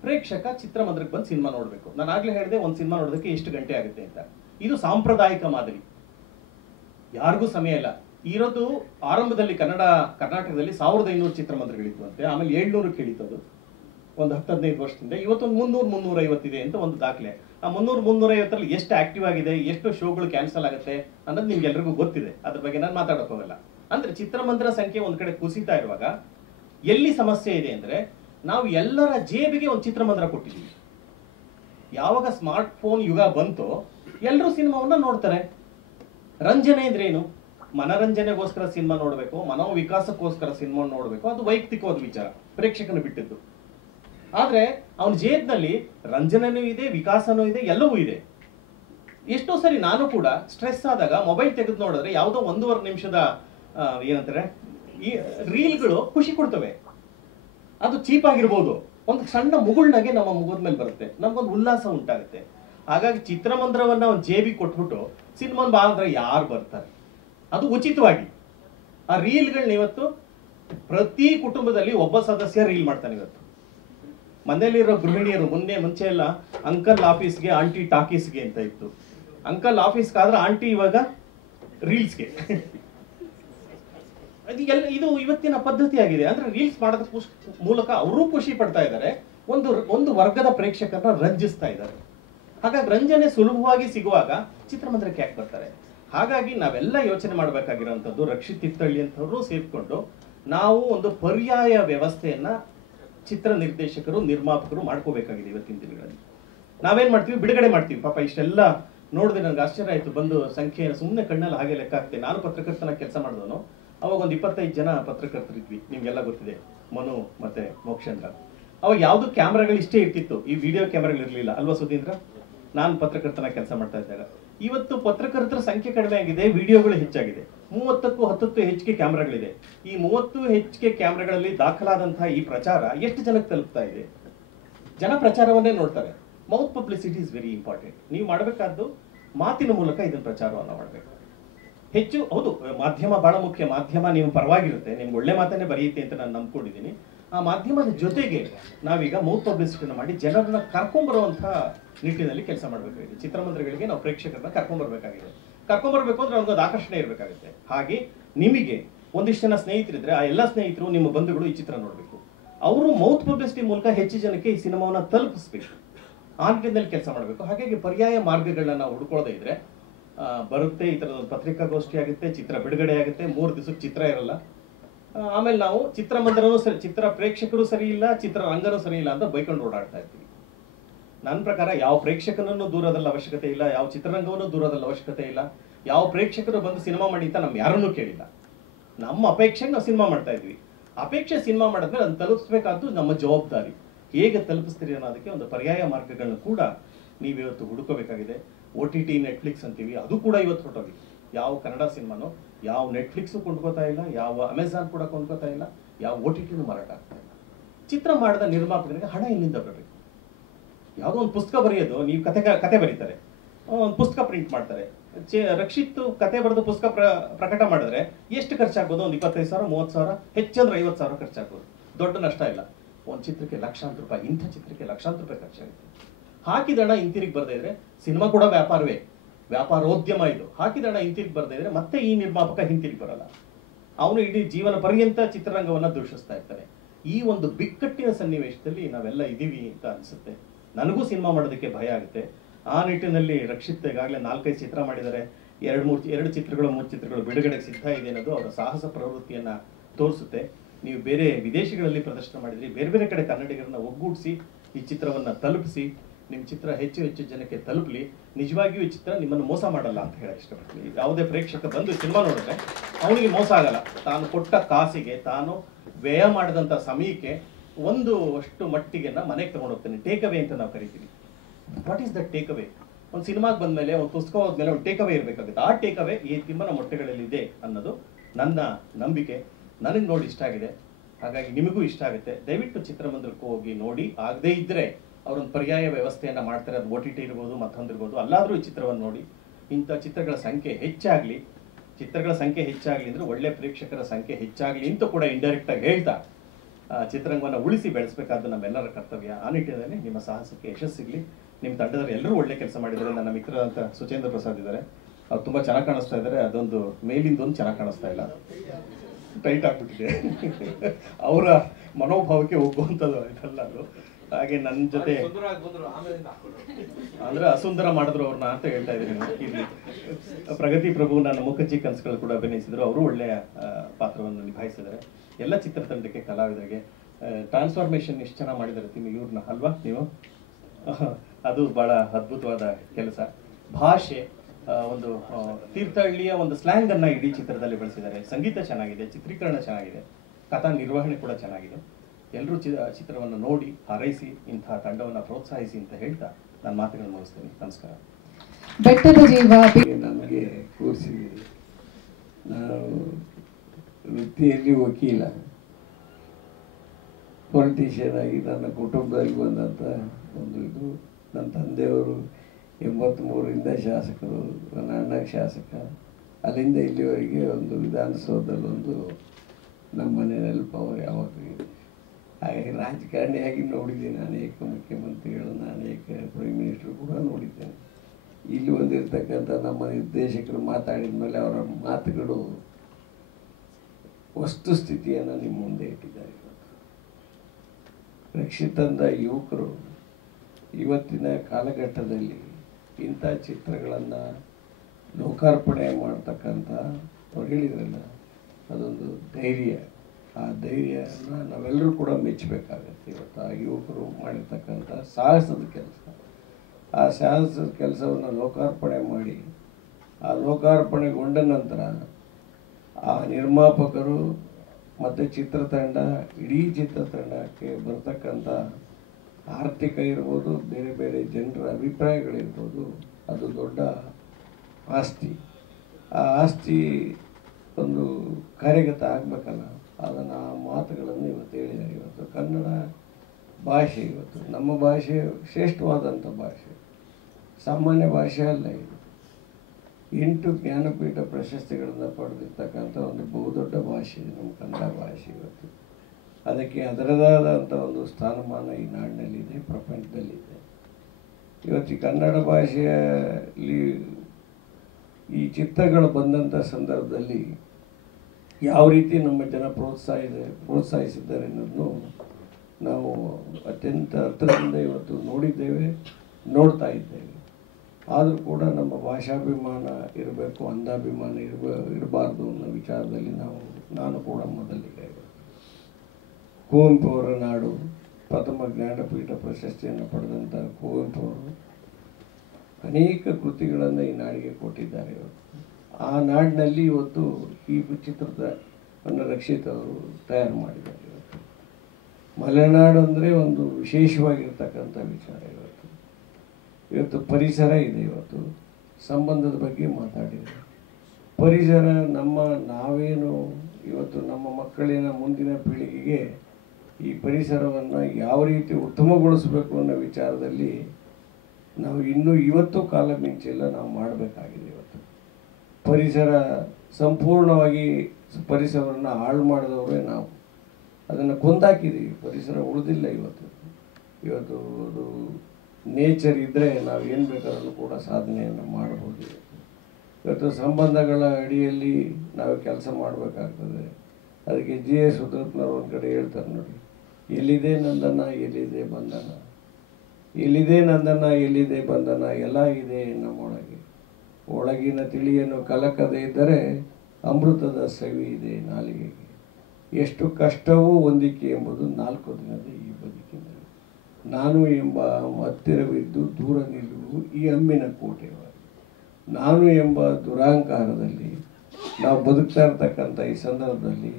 ಪ್ರೇಕ್ಷಕ ಚಿತ್ರಮಂದಿರಕ್ಕೆ ಬಂದು ಸಿನಿಮಾ ನೋಡ್ಬೇಕು. ನಾನು ಆಗ್ಲೇ ಹೇಳಿದೆ ಒಂದು ಸಿನಿಮಾ ನೋಡೋದಕ್ಕೆ ಎಷ್ಟು ಗಂಟೆ ಆಗುತ್ತೆ ಅಂತ. ಇದು ಸಾಂಪ್ರದಾಯಿಕ ಮಾದರಿ, ಯಾರಿಗೂ ಸಮಯ ಇಲ್ಲ ಇರೋದು. ಆರಂಭದಲ್ಲಿ ಕರ್ನಾಟಕದಲ್ಲಿ 1500 ಚಿತ್ರಮಂದಿರಗಳಿತ್ತು ಅಂತೆ, ಆಮೇಲೆ 700ಕ್ಕೆ ಇಳಿತದು ಒಂದು 10-15 ವರ್ಷದಿಂದ. ಇವತ್ತೊಂದು 300-350 ಇದೆ ಅಂತ ಒಂದು ದಾಖಲೆ. ಆ 300-350ರಲ್ಲಿ ಎಷ್ಟು ಆಕ್ಟಿವ್ ಆಗಿದೆ, ಎಷ್ಟು ಶೋಗಳು ಕ್ಯಾನ್ಸಲ್ ಆಗುತ್ತೆ ಅನ್ನೋದು ನಿಮ್ಗೆಲ್ರಿಗೂ ಗೊತ್ತಿದೆ. ಅದ್ರ ಬಗ್ಗೆ ನಾನು ಮಾತಾಡಕ್ ಹೋಗಲ್ಲ. ಅಂದ್ರೆ ಚಿತ್ರಮಂದಿರ ಸಂಖ್ಯೆ ಒಂದ್ ಕಡೆ ಕುಸಿತಾ ಇರುವಾಗ ಎಲ್ಲಿ ಸಮಸ್ಯೆ ಇದೆ ಅಂದ್ರೆ, ನಾವು ಎಲ್ಲರ ಜೇಬಿಗೆ ಒಂದು ಚಿತ್ರಮಂದಿರ ಕೊಟ್ಟಿದ್ದೀವಿ. ಯಾವಾಗ ಸ್ಮಾರ್ಟ್ ಫೋನ್ ಯುಗ ಬಂತೋ ಎಲ್ಲರೂ ಸಿನಿಮಾವನ್ನ ನೋಡ್ತಾರೆ. ರಂಜನೆ ಅಂದ್ರೆ ಏನು? ಮನರಂಜನೆಗೋಸ್ಕರ ಸಿನಿಮಾ ನೋಡ್ಬೇಕು, ಮನೋವಿಕಾಸಕ್ಕೋಸ್ಕರ ಸಿನಿಮಾ ನೋಡ್ಬೇಕು, ಅದು ವೈಯಕ್ತಿಕವಾದ ವಿಚಾರ, ಪ್ರೇಕ್ಷಕನ ಬಿಟ್ಟಿದ್ದು. ಆದ್ರೆ ಅವನ ಜೇಬ್ನಲ್ಲಿ ರಂಜನೆನೂ ಇದೆ, ವಿಕಾಸನೂ ಇದೆ, ಎಲ್ಲವೂ ಇದೆ. ಎಷ್ಟೋ ಸರಿ ನಾನು ಕೂಡ ಸ್ಟ್ರೆಸ್ ಆದಾಗ ಮೊಬೈಲ್ ತೆಗೆದು ನೋಡಿದ್ರೆ ಯಾವುದೋ 1.5 ನಿಮಿಷದ ಏನಂತಾರೆ ಈ ರೀಲ್ಗಳು ಖುಷಿ ಕೊಡ್ತವೆ. ಅದು ಚೀಪ್ ಆಗಿರ್ಬೋದು, ಒಂದು ಸಣ್ಣ ಮುಗುಳ್ನಾಗೆ ನಮ್ಮ ಮುಖದ ಮೇಲೆ ಬರುತ್ತೆ, ನಮ್ಗೊಂದು ಉಲ್ಲಾಸ ಉಂಟಾಗುತ್ತೆ. ಹಾಗಾಗಿ ಚಿತ್ರಮಂದಿರವನ್ನ ಒಂದು ಜೇಬಿಗೆ ಕೊಟ್ಬಿಟ್ಟು ಸಿನಿಮಾ ಬಾಂದ್ರೆ ಯಾರು ಬರ್ತಾರೆ? ಅದು ಉಚಿತವಾಗಿ. ಆ ರೀಲ್ಗಳನ್ನ ಇವತ್ತು ಪ್ರತಿ ಕುಟುಂಬದಲ್ಲಿ ಒಬ್ಬ ಸದಸ್ಯ ರೀಲ್ ಮಾಡ್ತಾನೆ. ಇವತ್ತು ಮನೆಯಲ್ಲಿರೋ ಗೃಹಿಣಿಯರು, ಮುಂಚೆ ಎಲ್ಲ ಅಂಕಲ್ ಆಫೀಸ್ಗೆ, ಆಂಟಿ ಟಾಕೀಸ್ಗೆ ಅಂತ ಇತ್ತು. ಅಂಕಲ್ ಆಫೀಸ್ಗಾದ್ರೆ ಆಂಟಿ ಇವಾಗ ರೀಲ್ಸ್ಗೆ. ಇದು ಇವತ್ತಿನ ಪದ್ಧತಿ ಆಗಿದೆ. ಅಂದ್ರೆ ರೀಲ್ಸ್ ಮಾಡೋದ ಮೂಲಕ ಅವರು ಖುಷಿ ಪಡ್ತಾ ಇದ್ದಾರೆ, ಒಂದು ವರ್ಗದ ಪ್ರೇಕ್ಷಕರನ್ನ ರಂಜಿಸ್ತಾ ಇದ್ದಾರೆ. ಹಾಗಾಗಿ ರಂಜನೆ ಸುಲಭವಾಗಿ ಸಿಗುವಾಗ ಚಿತ್ರಮಂದಿರಕ್ಕೆ ಯಾಕೆ ಬರ್ತಾರೆ? ಹಾಗಾಗಿ ನಾವೆಲ್ಲ ಯೋಚನೆ ಮಾಡಬೇಕಾಗಿರುವಂಥದ್ದು, ರಕ್ಷಿತ್ ತಿತ್ತಳ್ಳಿ ಅಂತವರು ಸೇರ್ಕೊಂಡು ನಾವು ಒಂದು ಪರ್ಯಾಯ ವ್ಯವಸ್ಥೆಯನ್ನ ಚಿತ್ರ ನಿರ್ದೇಶಕರು, ನಿರ್ಮಾಪಕರು ಮಾಡ್ಕೋಬೇಕಾಗಿದೆ. ಇವತ್ತಿನ ದಿನಗಳಲ್ಲಿ ನಾವೇನ್ ಮಾಡ್ತೀವಿ, ಬಿಡುಗಡೆ ಮಾಡ್ತೀವಿ. ಪಾಪ ಇಷ್ಟೆಲ್ಲ ನೋಡಿದ್ರೆ ನನಗೆ ಆಶ್ಚರ್ಯ ಆಯ್ತು. ಬಂದು ಸಂಖ್ಯೆ ಸುಮ್ಮನೆ ಕಣ್ಣಲ್ಲಿ ಹಾಗೆ ಲೆಕ್ಕ ಹಾಕ್ತೆ. ನಾನು ಪತ್ರಕರ್ತನ ಕೆಲಸ ಮಾಡಿದವನು. ಅವಾಗ ಒಂದು 25 ಜನ ಪತ್ರಕರ್ತರಿದ್ವಿ, ನಿಮ್ಗೆಲ್ಲ ಗೊತ್ತಿದೆ, ಮನು ಮತ್ತೆ ಮೋಕ್ಷೇಂದ್ರ. ಅವಾಗ ಯಾವ್ದು ಕ್ಯಾಮ್ರಾಗಳು ಇಷ್ಟೇ ಇರ್ತಿತ್ತು, ಈ ವಿಡಿಯೋ ಕ್ಯಾಮ್ರಾಗಳು ಇರಲಿಲ್ಲ ಅಲ್ವಾ ಸುಧೀಂದ್ರ? ನಾನು ಪತ್ರಕರ್ತನ ಕೆಲಸ ಮಾಡ್ತಾ ಇದ್ದಾಗ. ಇವತ್ತು ಪತ್ರಕರ್ತರ ಸಂಖ್ಯೆ ಕಡಿಮೆ ಆಗಿದೆ, ವಿಡಿಯೋಗಳು ಹೆಚ್ಚಾಗಿದೆ. 30ಕ್ಕೂ 10ಕ್ಕೂ ಹೆಚ್ಚಿಗೆ ಕ್ಯಾಮ್ರಾಗಳಿದೆ. ಈ 30 ಹೆಚ್ಚಿಗೆ ಕ್ಯಾಮ್ರಾಗಳಲ್ಲಿ ದಾಖಲಾದಂತಹ ಈ ಪ್ರಚಾರ ಎಷ್ಟು ಜನಕ್ಕೆ ತಲುಪ್ತಾ ಇದೆ? ಜನ ಪ್ರಚಾರವನ್ನೇ ನೋಡ್ತಾರೆ. Mouth publicity is very important. ನೀವು ಮಾಡಬೇಕಾದ್ದು ಮಾತಿನ ಮೂಲಕ ಇದನ್ನ ಪ್ರಚಾರವನ್ನ ಮಾಡಬೇಕು. ಹೆಚ್ಚು ಹೌದು, ಮಾಧ್ಯಮ ಬಹಳ ಮುಖ್ಯ. ಮಾಧ್ಯಮ ನೀವು ಪರವಾಗಿರುತ್ತೆ, ನಿಮ್ಗೆ ಒಳ್ಳೆ ಮಾತನ್ನೇ ಬರೆಯುತ್ತೆ ಅಂತ ನಾನು ನಂಬ್ಕೊಂಡಿದ್ದೀನಿ. ಆ ಮಾಧ್ಯಮದ ಜೊತೆಗೆ ನಾವೀಗ ಮೌತ್ ಪಬ್ಲಿಸಿಟಿನ ಮಾಡಿ ಜನರನ್ನ ಕರ್ಕೊಂಡ್ಬರುವಂತಹ ನಿಟ್ಟಿನಲ್ಲಿ ಕೆಲಸ ಮಾಡಬೇಕಾಗಿದೆ. ಚಿತ್ರಮಂದಿರಗಳಿಗೆ ನಾವು ಪ್ರೇಕ್ಷಕರನ್ನ ಕರ್ಕೊಂಡ್ಬರ್ಬೇಕಾಗಿದೆ. ಕರ್ಕೊಂಡ್ಬರ್ಬೇಕು ಅಂದ್ರೆ ಅವ್ರಿಗೊಂದು ಆಕರ್ಷಣೆ ಇರಬೇಕಾಗುತ್ತೆ. ಹಾಗೆ ನಿಮಗೆ ಒಂದಿಷ್ಟು ಜನ ಸ್ನೇಹಿತರಿದ್ರೆ ಆ ಎಲ್ಲ ಸ್ನೇಹಿತರು, ನಿಮ್ಮ ಬಂಧುಗಳು ಈ ಚಿತ್ರ ನೋಡಬೇಕು. ಅವರು ಮೌತ್ ಪಬ್ಲಿಸಿಟಿ ಮೂಲಕ ಹೆಚ್ಚು ಜನಕ್ಕೆ ಈ ಸಿನಿಮಾವನ್ನ ತಲುಪಿಸ್ಬೇಕು. ಆ ನಿಟ್ಟಿನಲ್ಲಿ ಕೆಲಸ ಮಾಡಬೇಕು. ಹಾಗಾಗಿ ಪರ್ಯಾಯ ಮಾರ್ಗಗಳನ್ನ ನಾವು ಹುಡ್ಕೊಳ್ಳೋದೇ ಇದ್ರೆ ಬರುತ್ತೆ. ಈ ತರದ ಪತ್ರಿಕಾಗೋಷ್ಠಿ ಆಗುತ್ತೆ, ಚಿತ್ರ ಬಿಡುಗಡೆ ಆಗುತ್ತೆ, 3 ದಿವಸಕ್ಕೆ ಚಿತ್ರ ಇರಲ್ಲ. ಆಮೇಲೆ ನಾವು ಚಿತ್ರಮಂದಿರನೂ ಸರಿ, ಚಿತ್ರ ಪ್ರೇಕ್ಷಕರು ಸರಿ ಇಲ್ಲ, ಚಿತ್ರರಂಗನೂ ಸರಿ ಇಲ್ಲ ಅಂತ ಬೈಕೊಂಡು ಓಡಾಡ್ತಾ ಇರ್ತೀವಿ. ನನ್ನ ಪ್ರಕಾರ ಯಾವ ಪ್ರೇಕ್ಷಕನನ್ನು ದೂರದಲ್ಲಿ ಅವಶ್ಯಕತೆ ಇಲ್ಲ, ಯಾವ ಚಿತ್ರರಂಗವನ್ನು ದೂರದಲ್ಲಿ ಅವಶ್ಯಕತೆ ಇಲ್ಲ. ಯಾವ ಪ್ರೇಕ್ಷಕರು ಬಂದು ಸಿನಿಮಾ ಮಾಡಿ ಅಂತ ನಮ್ ಯಾರನ್ನೂ ಕೇಳಿಲ್ಲ. ನಮ್ಮ ಅಪೇಕ್ಷೆಗೆ ನಾವು ಸಿನಿಮಾ ಮಾಡ್ತಾ ಇದ್ವಿ. ಅಪೇಕ್ಷೆ ಸಿನಿಮಾ ಮಾಡಿದ್ಮೇಲೆ ಅದನ್ನ ತಲುಪಿಸ್ಬೇಕಾದ್ದು ನಮ್ಮ ಜವಾಬ್ದಾರಿ. ಹೇಗೆ ತಲುಪಿಸ್ತೀರಿ ಅನ್ನೋದಕ್ಕೆ ಒಂದು ಪರ್ಯಾಯ ಮಾರ್ಗಗಳನ್ನ ಕೂಡ ನೀವಿವತ್ತು ಹುಡುಕೋಬೇಕಾಗಿದೆ. OTT ನೆಟ್ಫ್ಲಿಕ್ಸ್ ಅಂತೀವಿ, ಅದು ಕೂಡ ಇವತ್ತು ಹೊರಟೋಗಿದೆ. ಯಾವ ಕನ್ನಡ ಸಿನಿಮಾನು ಯಾವ ನೆಟ್ಫ್ಲಿಕ್ಸು ಕೊಂಡ್ಕೋತಾ ಇಲ್ಲ, ಯಾವ ಅಮೆಝಾನ್ ಕೂಡ ಕೊಂಡ್ಕೋತಾ ಇಲ್ಲ, ಯಾವ OTTನೂ ಮಾರಾಟ ಆಗ್ತಾ ಇಲ್ಲ. ಚಿತ್ರ ಮಾಡಿದ ನಿರ್ಮಾಪಕರಿಗೆ ಹಣ ಎಲ್ಲಿಂದ ಬರಬೇಕು? ಯಾವುದೋ ಒಂದು ಪುಸ್ತಕ ಬರೆಯೋದು, ನೀವು ಕತೆ ಬರೀತಾರೆ, ಒಂದು ಪುಸ್ತಕ ಪ್ರಿಂಟ್ ಮಾಡ್ತಾರೆ. ರಕ್ಷಿತ್ ಕತೆ ಬರೆದು ಪುಸ್ತಕ ಪ್ರಕಟ ಮಾಡಿದ್ರೆ ಎಷ್ಟು ಖರ್ಚಾಗ್ಬೋದು? ಒಂದು 25,000, 30,000, ಹೆಚ್ಚಂದ್ರೆ 50,000 ಖರ್ಚಾಗ್ಬೋದು. ದೊಡ್ಡ ನಷ್ಟ ಇಲ್ಲ. ಒಂದು ಚಿತ್ರಕ್ಕೆ ಲಕ್ಷಾಂತರ ರೂಪಾಯಿ, ಇಂಥ ಚಿತ್ರಕ್ಕೆ ಲಕ್ಷಾಂತರ ರೂಪಾಯಿ ಖರ್ಚಾಗುತ್ತೆ. ಹಾಕಿದಣ ಹಿಂತಿರುಗಿ ಬರ್ದೇ ಇದ್ರೆ, ಸಿನಿಮಾ ಕೂಡ ವ್ಯಾಪಾರವೇ, ವ್ಯಾಪಾರೋದ್ಯಮ ಇದು. ಹಾಕಿದಣ ಹಿಂತಿರುಗಿ ಬರ್ದೇ ಇದ್ರೆ ಮತ್ತೆ ಈ ನಿರ್ಮಾಪಕ ಹಿಂತಿರುಗಿ ಬರಲ್ಲ. ಅವನು ಇಡೀ ಜೀವನ ಪರ್ಯಂತ ಚಿತ್ರರಂಗವನ್ನ ದೂಷಿಸ್ತಾ ಇರ್ತಾನೆ. ಈ ಒಂದು ಬಿಕ್ಕಟ್ಟಿನ ಸನ್ನಿವೇಶದಲ್ಲಿ ನಾವೆಲ್ಲ ಇದೀವಿ ಅಂತ ಅನ್ಸುತ್ತೆ. ನನಗೂ ಸಿನಿಮಾ ಮಾಡೋದಕ್ಕೆ ಭಯ ಆಗುತ್ತೆ. ಆ ನಿಟ್ಟಿನಲ್ಲಿ ರಕ್ಷಿತ್ ಈಗಾಗಲೇ 4-5 ಚಿತ್ರ ಮಾಡಿದ್ದಾರೆ. 2 ಚಿತ್ರಗಳು 3 ಚಿತ್ರಗಳು ಬಿಡುಗಡೆಗೆ ಸಿದ್ಧ ಇದೆ ಅನ್ನೋದು ಅವರ ಸಾಹಸ ಪ್ರವೃತ್ತಿಯನ್ನ ತೋರಿಸುತ್ತೆ. ನೀವು ಬೇರೆ ವಿದೇಶಗಳಲ್ಲಿ ಪ್ರದರ್ಶನ ಮಾಡಿದ್ರಿ, ಬೇರೆ ಬೇರೆ ಕಡೆ ಕನ್ನಡಿಗರನ್ನ ಒಗ್ಗೂಡಿಸಿ ಈ ಚಿತ್ರವನ್ನ ತಲುಪಿಸಿ, ನಿಮ್ಮ ಚಿತ್ರ ಹೆಚ್ಚು ಹೆಚ್ಚು ಜನಕ್ಕೆ ತಲುಪಲಿ. ನಿಜವಾಗಿಯೂ ಈ ಚಿತ್ರ ನಿಮ್ಮನ್ನು ಮೋಸ ಮಾಡಲ್ಲ ಅಂತ ಹೇಳಕ್ ಇಷ್ಟಪಡ್ತೀನಿ. ಯಾವುದೇ ಪ್ರೇಕ್ಷಕ ಬಂದು ಸಿನಿಮಾ ನೋಡಿದ್ರೆ ಅವನಿಗೆ ಮೋಸ ಆಗಲ್ಲ. ತಾನು ಕೊಟ್ಟ ಕಾಸಿಗೆ, ತಾನು ವ್ಯಯ ಮಾಡಿದಂಥ ಸಮಯಕ್ಕೆ ಒಂದು ಅಷ್ಟು ಮಟ್ಟಿಗೆ ಮನೆಗೆ ತಗೊಂಡು ಹೋಗ್ತಾನೆ. ಟೇಕ್ ಅವೇ ಅಂತ ನಾವು ಕರಿತೀವಿ. What is the take away? ಒಂದು ಸಿನಿಮಾಗೆ ಬಂದಮೇಲೆ, ಒಂದು ಪುಸ್ತಕ ಹೋದ್ಮೇಲೆ ಒಂದು ಟೇಕ್ ಅವೇ ಇರಬೇಕಾಗುತ್ತೆ. ಆ ಟೇಕ್ ಅವೇ ಈ ತಿಮ್ಮನ ಮೊಟ್ಟೆಗಳಲ್ಲಿ ಇದೆ ಅನ್ನೋದು ನನ್ನ ನಂಬಿಕೆ. ನನಗೆ ನೋಡಿ ಇಷ್ಟ ಆಗಿದೆ, ಹಾಗಾಗಿ ನಿಮಗೂ ಇಷ್ಟ ಆಗುತ್ತೆ. ದಯವಿಟ್ಟು ಚಿತ್ರಮಂದಿರಕ್ಕೆ ಹೋಗಿ ನೋಡಿ. ಆಗದೇ ಇದ್ದರೆ ಅವರೊಂದು ಪರ್ಯಾಯ ವ್ಯವಸ್ಥೆಯನ್ನು ಮಾಡ್ತಾರೆ, ಅದು OTT ಇರ್ಬೋದು, ಮತ್ತೊಂದಿರ್ಬೋದು. ಅಲ್ಲಾದರೂ ಈ ಚಿತ್ರವನ್ನು ನೋಡಿ. ಇಂಥ ಚಿತ್ರಗಳ ಸಂಖ್ಯೆ ಹೆಚ್ಚಾಗಲಿ, ಚಿತ್ರಗಳ ಸಂಖ್ಯೆ ಹೆಚ್ಚಾಗಲಿ ಅಂದರೆ ಒಳ್ಳೆ ಪ್ರೇಕ್ಷಕರ ಸಂಖ್ಯೆ ಹೆಚ್ಚಾಗಲಿ ಅಂತ ಕೂಡ ಇಂಡೈರೆಕ್ಟಾಗಿ ಹೇಳ್ತಾ ಚಿತ್ರರಂಗವನ್ನು ಉಳಿಸಿ ಬೆಳೆಸಬೇಕಾದ ನಮ್ಮೆಲ್ಲರ ಕರ್ತವ್ಯ. ಆ ನಿಟ್ಟಿನಲ್ಲಿ ನಿಮ್ಮ ಸಾಹಸಕ್ಕೆ ಯಶಸ್ಸು ಸಿಗಲಿ. ನಿಮ್ಮ ತಂಡದಲ್ಲಿ ಎಲ್ಲರೂ ಒಳ್ಳೆ ಕೆಲಸ ಮಾಡಿದ್ದಾರೆ. ನನ್ನ ಮಿತ್ರರಂತ ಸುಚೇಂದ್ರ ಪ್ರಸಾದ್ ಇದ್ದಾರೆ, ಅವ್ರು ತುಂಬ ಚೆನ್ನಾಗಿ ಕಾಣಿಸ್ತಾ ಇದ್ದಾರೆ. ಅದೊಂದು ಮೇಲಿಂದೊಂದು ಚೆನ್ನಾಗಿ ಕಾಣಿಸ್ತಾ ಇಲ್ಲ, ಟೈಟ್ ಆಗ್ಬಿಟ್ಟಿದೆ. ಅವರ ಮನೋಭಾವಕ್ಕೆ ಹೋಗುವಂಥದ್ದು ಇದಲ್ಲ ಅದು. ಹಾಗೆ ನನ್ನ ಜೊತೆ ಅಂದ್ರೆ ಅಸುಂದರ ಮಾಡಿದ್ರು ಅವ್ರನ್ನ ಅಂತ ಹೇಳ್ತಾ ಇದ್ದೀನಿ. ಇಲ್ಲಿ ಪ್ರಗತಿ ಪ್ರಭು ನನ್ನ ಮುಖರ್ಜಿ ಕನಸುಗಳು ಕೂಡ ಅಭಿನಯಿಸಿದ್ರು, ಅವರು ಒಳ್ಳೆಯ ಪಾತ್ರವನ್ನು ನಿಭಾಯಿಸಿದ್ದಾರೆ. ಎಲ್ಲ ಚಿತ್ರತಂಡಕ್ಕೆ, ಕಲಾವಿದರಿಗೆ ಟ್ರಾನ್ಸ್ಫಾರ್ಮೇಶನ್ ಎಷ್ಟು ಚೆನ್ನಾಗಿ ಮಾಡಿದ್ದಾರೆ ಇವ್ರನ್ನ ಅಲ್ವಾ ನೀವು? ಅದು ಬಹಳ ಅದ್ಭುತವಾದ ಕೆಲಸ. ಭಾಷೆ, ಒಂದು ತೀರ್ಥಹಳ್ಳಿಯ ಒಂದು ಸ್ಲ್ಯಾಂಗ್ ಅನ್ನ ಇಡೀ ಚಿತ್ರದಲ್ಲಿ ಬಳಸಿದ್ದಾರೆ. ಸಂಗೀತ ಚೆನ್ನಾಗಿದೆ, ಚಿತ್ರೀಕರಣ ಚೆನ್ನಾಗಿದೆ, ಕಥಾ ನಿರ್ವಹಣೆ ಕೂಡ ಚೆನ್ನಾಗಿದೆ. ಎಲ್ಲರೂ ಚಿತ್ರವನ್ನು ನೋಡಿ ಹಾರೈಸಿ, ಇಂತಹ ತಂಡವನ್ನು ಪ್ರೋತ್ಸಾಹಿಸಿ ಅಂತ ಹೇಳ್ತಾ ನಾನು ಮಾತುಗಳನ್ನು ಮುಗಿಸ್ತೇನೆ. ನಮಸ್ಕಾರ. ಬೆಟ್ಟದ ಜೀವ ನಮಗೆ ಕೂರಿಸಿ, ನಾನು ವೃತ್ತಿಯಲ್ಲಿ ವಕೀಲ, ಪೊಲಿಟಿಷಿಯನ್ ಆಗಿ ನನ್ನ ಕುಟುಂಬದಲ್ಲಿ ಬಂದಂಥ ಒಂದು ಇದು. ನನ್ನ ತಂದೆಯವರು 83ರಿಂದ ಶಾಸಕರು, ನನ್ನ ಅಣ್ಣ ಶಾಸಕ. ಅಲ್ಲಿಂದ ಇಲ್ಲಿವರೆಗೆ ಒಂದು ವಿಧಾನಸೌಧದಲ್ಲಿ ಒಂದು ನಮ್ಮ ಮನೆಯಲ್ಲಿ ಪವರ್ ಯಾವಾಗಲೂ ಇದೆ. ಹಾಗಾಗಿ ರಾಜಕಾರಣಿಯಾಗಿ ನೋಡಿದ್ದೇನೆ, ಅನೇಕ ಮುಖ್ಯಮಂತ್ರಿಗಳನ್ನು, ಅನೇಕ ಪ್ರೈಮ್ ಮಿನಿಸ್ಟರ್ ಕೂಡ ನೋಡಿದ್ದೇನೆ. ಇಲ್ಲಿ ಬಂದಿರತಕ್ಕಂಥ ನಮ್ಮ ನಿರ್ದೇಶಕರು ಮಾತಾಡಿದ ಮೇಲೆ ಅವರ ಮಾತುಗಳು ವಸ್ತುಸ್ಥಿತಿಯನ್ನು ನಿಮ್ಮ ಮುಂದೆ ಇಟ್ಟಿದ್ದಾರೆ. ರಕ್ಷಿತಂದ ಯುವಕರು ಇವತ್ತಿನ ಕಾಲಘಟ್ಟದಲ್ಲಿ ಇಂಥ ಚಿತ್ರಗಳನ್ನು ಲೋಕಾರ್ಪಣೆ ಮಾಡ್ತಕ್ಕಂಥ ಅವ್ರು ಹೇಳಿದ್ರಲ್ಲ, ಅದೊಂದು ಧೈರ್ಯ. ಆ ಧೈರ್ಯನ ನಾವೆಲ್ಲರೂ ಕೂಡ ಮೆಚ್ಚಬೇಕಾಗತ್ತೆ. ಇವತ್ತು ಆ ಯುವಕರು ಮಾಡಿರ್ತಕ್ಕಂಥ ಸಾಹಸದ ಕೆಲಸ, ಆ ಸಾಹಸದ ಕೆಲಸವನ್ನು ಲೋಕಾರ್ಪಣೆ ಮಾಡಿ, ಆ ಲೋಕಾರ್ಪಣೆಗೊಂಡ ನಂತರ ಆ ನಿರ್ಮಾಪಕರು ಮತ್ತು ಚಿತ್ರತಂಡ, ಇಡೀ ಚಿತ್ರತಂಡಕ್ಕೆ ಬರ್ತಕ್ಕಂಥ ಆರ್ಥಿಕ ಇರ್ಬೋದು, ಬೇರೆ ಬೇರೆ ಜನರ ಅಭಿಪ್ರಾಯಗಳಿರ್ಬೋದು, ಅದು ದೊಡ್ಡ ಆಸ್ತಿ. ಆ ಆಸ್ತಿ ಒಂದು ಕಾರ್ಯಗತ ಆಗಬೇಕಲ್ಲ, ಅದನ್ನು ಆ ಮಾತುಗಳನ್ನು ಇವತ್ತು ಹೇಳಿದ್ದಾರೆ. ಇವತ್ತು ಕನ್ನಡ ಭಾಷೆ, ಇವತ್ತು ನಮ್ಮ ಭಾಷೆ ಶ್ರೇಷ್ಠವಾದಂಥ ಭಾಷೆ, ಸಾಮಾನ್ಯ ಭಾಷೆ ಅಲ್ಲ ಇದು. 8 ಜ್ಞಾನಪೀಠ ಪ್ರಶಸ್ತಿಗಳನ್ನು ಪಡೆದಿರ್ತಕ್ಕಂಥ ಒಂದು ಬಹುದೊಡ್ಡ ಭಾಷೆ ನಮ್ಮ ಕನ್ನಡ ಭಾಷೆ. ಇವತ್ತು ಅದಕ್ಕೆ ಅದರದಾದಂಥ ಒಂದು ಸ್ಥಾನಮಾನ ಈ ನಾಡಿನಲ್ಲಿದೆ, ಪ್ರಪಂಚದಲ್ಲಿದೆ. ಇವತ್ತು ಈ ಕನ್ನಡ ಭಾಷೆಯಲ್ಲಿ ಈ ಚಿತ್ರಗಳು ಬಂದಂಥ ಸಂದರ್ಭದಲ್ಲಿ ಯಾವ ರೀತಿ ನಮ್ಮ ಜನ ಪ್ರೋತ್ಸಾಹಿಸಿದ್ದಾರೆ ಅನ್ನೋದನ್ನು ನಾವು ಅತ್ಯಂತ ಹತ್ತಿರದಿಂದ ಇವತ್ತು ನೋಡಿದ್ದೇವೆ, ನೋಡ್ತಾ ಇದ್ದೇವೆ. ಆದರೂ ಕೂಡ ನಮ್ಮ ಭಾಷಾಭಿಮಾನ ಇರಬೇಕು, ಅಂಧಾಭಿಮಾನ ಇರಬಾರ್ದು ಅನ್ನೋ ವಿಚಾರದಲ್ಲಿ ನಾನು ಕೂಡ ಮೊದಲಿಗೆ ಕುವೆಂಪು ಅವರ ನಾಡು, ಪ್ರಥಮ ಜ್ಞಾನಪೀಠ ಪ್ರಶಸ್ತಿಯನ್ನು ಪಡೆದಂಥ ಕುವೆಂಪು ಅವರು ಅನೇಕ ಕೃತಿಗಳನ್ನು ಈ ನಾಡಿಗೆ ಕೊಟ್ಟಿದ್ದಾರೆ. ಇವತ್ತು ಆ ನಾಡಿನಲ್ಲಿ ಇವತ್ತು ಈ ಚಿತ್ರವನ್ನು ರಕ್ಷಿತ್ ಅವರು ತಯಾರು ಮಾಡಿದ್ದಾರೆ. ಇವತ್ತು ಮಲೆನಾಡು ಅಂದರೆ ಒಂದು ವಿಶೇಷವಾಗಿರ್ತಕ್ಕಂಥ ವಿಚಾರ. ಇವತ್ತು ಪರಿಸರ ಇದೆ, ಇವತ್ತು ಸಂಬಂಧದ ಬಗ್ಗೆ ಮಾತಾಡಿದೆ. ಪರಿಸರ ನಾವೇನು ಇವತ್ತು ನಮ್ಮ ಮಕ್ಕಳಿನ ಮುಂದಿನ ಪೀಳಿಗೆಗೆ ಈ ಪರಿಸರವನ್ನು ಯಾವ ರೀತಿ ಉತ್ತಮಗೊಳಿಸಬೇಕು ಅನ್ನೋ ವಿಚಾರದಲ್ಲಿ ನಾವು ಇನ್ನೂ ಇವತ್ತು ಕಾಲ ಮಿಂಚಿಲ್ಲ, ನಾವು ಮಾಡಬೇಕಾಗಿದೆ. ಇವತ್ತು ಪರಿಸರ ಸಂಪೂರ್ಣವಾಗಿ ಪರಿಸರವನ್ನು ಹಾಳು ಮಾಡಿದವರೇ ನಾವು, ಅದನ್ನು ಕೊಂದಾಕಿದ್ದೀವಿ. ಪರಿಸರ ಉಳಿದಿಲ್ಲ ಇವತ್ತು. ಅದು ನೇಚರ್ ಇದ್ದರೆ ನಾವು ಏನು ಬೇಕಾದ್ರೂ ಕೂಡ ಸಾಧನೆಯನ್ನು ಮಾಡಬಹುದು. ಇವತ್ತು ಸಂಬಂಧಗಳ ಅಡಿಯಲ್ಲಿ ನಾವು ಕೆಲಸ ಮಾಡಬೇಕಾಗ್ತದೆ. ಅದಕ್ಕೆ GS ಉದ್ರಪ್ಪನವ್ರು ಒಂದು ಕಡೆ ಹೇಳ್ತಾರೆ ನೋಡಿ, ಎಲ್ಲಿದೆ ನಂದನ ಎಲ್ಲಿದೆ ಬಂಧನ, ಎಲ್ಲಿದೆ ನಂದನ ಎಲ್ಲಿದೆ ಬಂಧನ, ಎಲ್ಲ ಇದೆ ನಮ್ಮೊಳಗೆ. ಒಳಗಿನ ತಿಳಿಯನ್ನು ಕಲಕದೇ ಇದ್ದರೆ ಅಮೃತದ ಸವಿ ಇದೆ ನಾಲಿಗೆಗೆ. ಎಷ್ಟು ಕಷ್ಟವೂ ಹೊಂದಿಕೆ ಎಂಬುದು 4 ದಿನದ ಈ ಬದುಕಿನಲ್ಲಿ. ನಾನು ಎಂಬ ಹತ್ತಿರವಿದ್ದು ದೂರ ನಿಲ್ಲುವು ಈ ಅಮ್ಮಿನ ಕೋಟೆಯವಾಗಿ. ನಾನು ಎಂಬ ದುರಾಂಕಾರದಲ್ಲಿ ನಾವು ಬದುಕ್ತಾ ಇರ್ತಕ್ಕಂಥ ಈ ಸಂದರ್ಭದಲ್ಲಿ